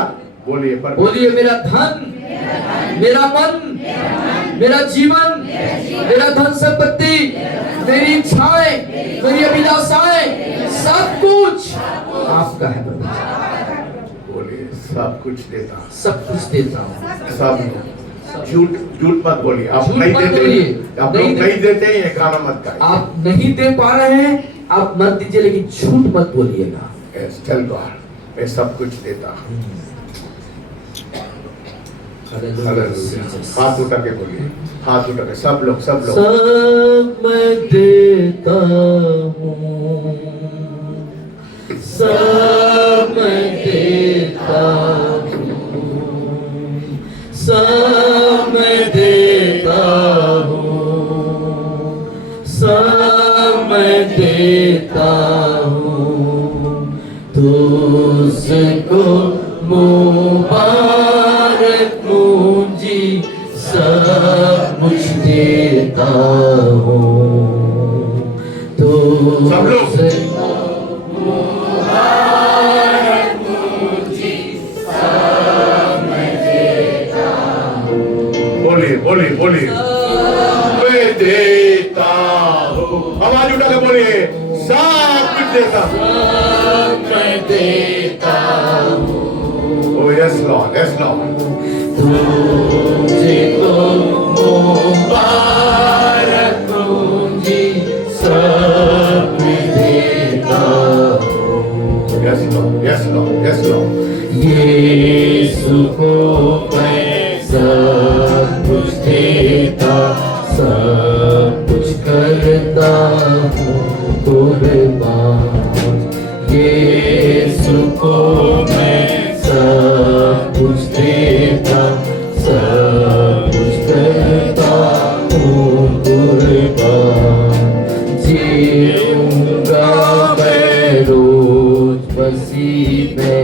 बोलिए पर बोलिए मेरा धन, मेरा मन, मेरा जीवन, मेरा धन संपत्ति, मेरी इच्छाएं, मेरी अभिलाषाएं, सब कुछ आपका है प्रभु। बोलिए सब कुछ देता, सब कुछ देता हूँ। सब। झूठ झूठ मत बोलिए, आप झूठ नहीं मत देते, बोलिए। आप नहीं लोग नहीं देते ये गाना मत गाइए। आप नहीं दे पा रहे हैं, आप मत दीजिए, लेकिन झूठ मत बोलिएगा। Yes, tell God, मैं सब कुछ देता हूँ। हालेलुया। हाथ उठा के बोलिए, हाथ उठा के सब लोग सब मैं देता हूँ, सब मैं देता हूँ, सब मैं देता हूँ, सब मैं देता हूँ, तुझको मुबारक मुझी सब कुछ देता हूँ, तो सब लोग। बोलिए बोलिए बोलिए, मैं देता हूँ। आवाज उठा के बोलिए, सब कुछ देता हूँ। मैं देता हूँ, Oh yes Lord, yes Lord. तुझको मुबारक मुझी सब मैं देता हूँ, Yes Lord, yes Lord, yes Lord. यीशु को मैं सब कुछ देता, सब कुछ करता हूँ कुर्बान, यीशु को मैं सब कुछ देता, सब कुछ करता हूँ कुर्बान, जीऊंगा मैं रोज मसीह में,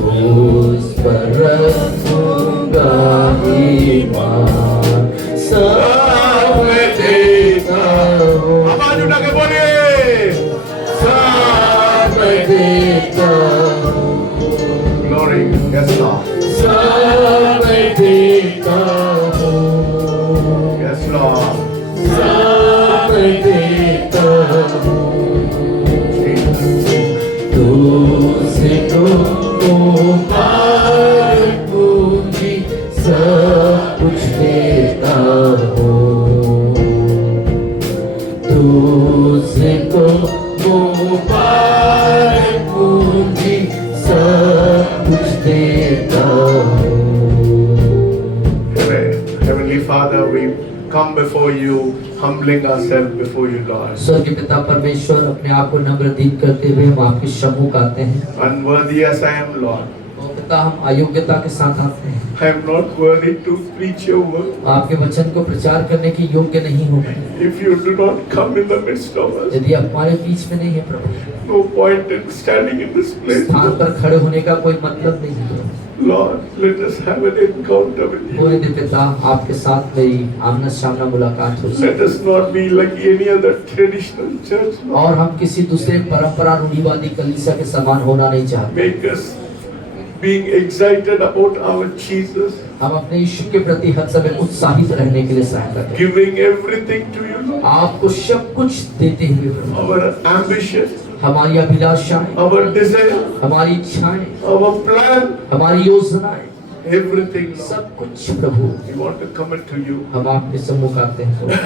उस पर रखूंगा ईमान, सब मैं देता हूँ, आवाज उठा के बोलिए, सब मैं देता हूँ, Glory, yes Lord, सब मैं देता हूँ, yes Lord. सब मैं देता हूँ, Jesus. तुझको मुबारक मुझी सब कुछ देता हूँ, तुझको मुबारक मुझी सब कुछ देता हूँ। Heavenly Father, we come before you, humbling ourselves before you, Lord. स्वर्गीय पिता परमेश्वर, अपने आप को नम्र दीन करते हुए हम आपके सम्मुख आते हैं। Unworthy as I am, Lord, ओ पिता, हम अयोग्यता के साथ आते हैं, I am not worthy to preach your word. आपके वचन को प्रचार करने के योग्य नहीं हो गए। If you do not come in the midst of us, यदि आप हमारे बीच में नहीं है प्रभु, no point in standing in this place. स्थान पर खड़े होने का कोई मतलब नहीं है। Lord, let us have an encounter with you. बोले पिता, आपके साथ मेरी आमना सामना मुलाकात हो Let us not be like any other traditional church, Lord. और हम किसी दूसरे परंपरा रूढ़िवादी कलीसिया के समान होना नहीं चाहते। Make us being excited about our Jesus, हम अपने यीशु के प्रति हर समय उत्साहित रहने के लिए सहायता करें, giving everything to you, Lord. आपको सब कुछ देते हुए प्रभु, Our ambition, हमारी अभिलाषाएं, our desire, हमारी इच्छाएं, our plan, हमारी योजनाएं, everything, Lord. सब कुछ प्रभु We want to commit to you. हम आपके सम्मुख आते हैं।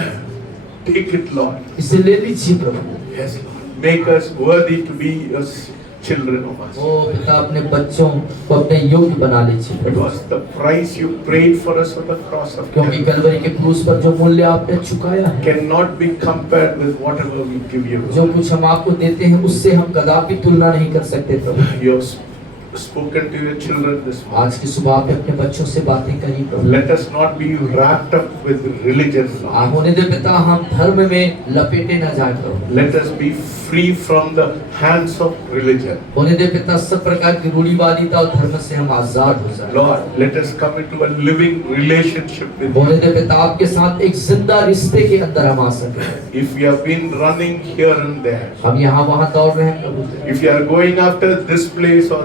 Take it, Lord. इसे ले लीजिए प्रभु। Yes, Lord. Make us worthy to be your children of us. ओ पिता, अपने बच्चों को अपने योग्य बना लीजिए प्रभु, Because the price you paid for us on the cross of क्योंकि Calvary कलवरी के क्रूस पर जो मूल्य आपने चुकाया है, cannot be compared with whatever we give you. जो कुछ हम आपको देते हैं उससे हम कदापि तुलना नहीं कर सकते प्रभु। Your spoken to your children this morning. आज की सुबह आपने अपने बच्चों से बातें करी प्रभु। Let us not be wrapped up with religion, Lord. होने दे पिता हम धर्म में लपेटे न जाए प्रभु। Let us be free from the hands of religion. होने दे पिता सब प्रकार की रूढ़िवादिता और धर्म से हम आजाद हो जाए। Lord, let us come into a living relationship with होने you. दे पिता आपके साथ एक जिंदा रिश्ते के अंदर हम आ सके। If we have been running here and there, हम यहाँ वहाँ दौड़ रहे हैं प्रभु। if you are going after this place or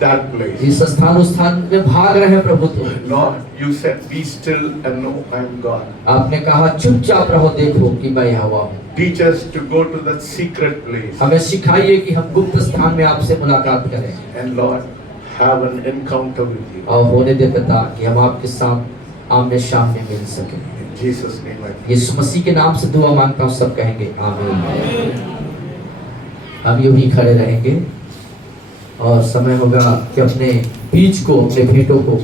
that place, इस स्थान उस स्थान में भाग रहे हैं प्रभु तो Lord, you said, be still and know I am God. आपने कहा चुपचाप रहो देखो कि मैं यहोवा हूँ। Teach us to go to that secret place हमें सिखाइए कि हम गुप्त स्थान में आपसे मुलाकात करें and Lord, have an encounter with you. और होने दे पिता कि हम आपके साथ आमने सामने मिल सके। In Jesus' name I pray. यीशु मसीह के नाम से दुआ मांगता हूँ, सब कहेंगे आमीन। हम यूं ही खड़े रहेंगे और समय होगा कि अपने बीज को, अपने भेंटों को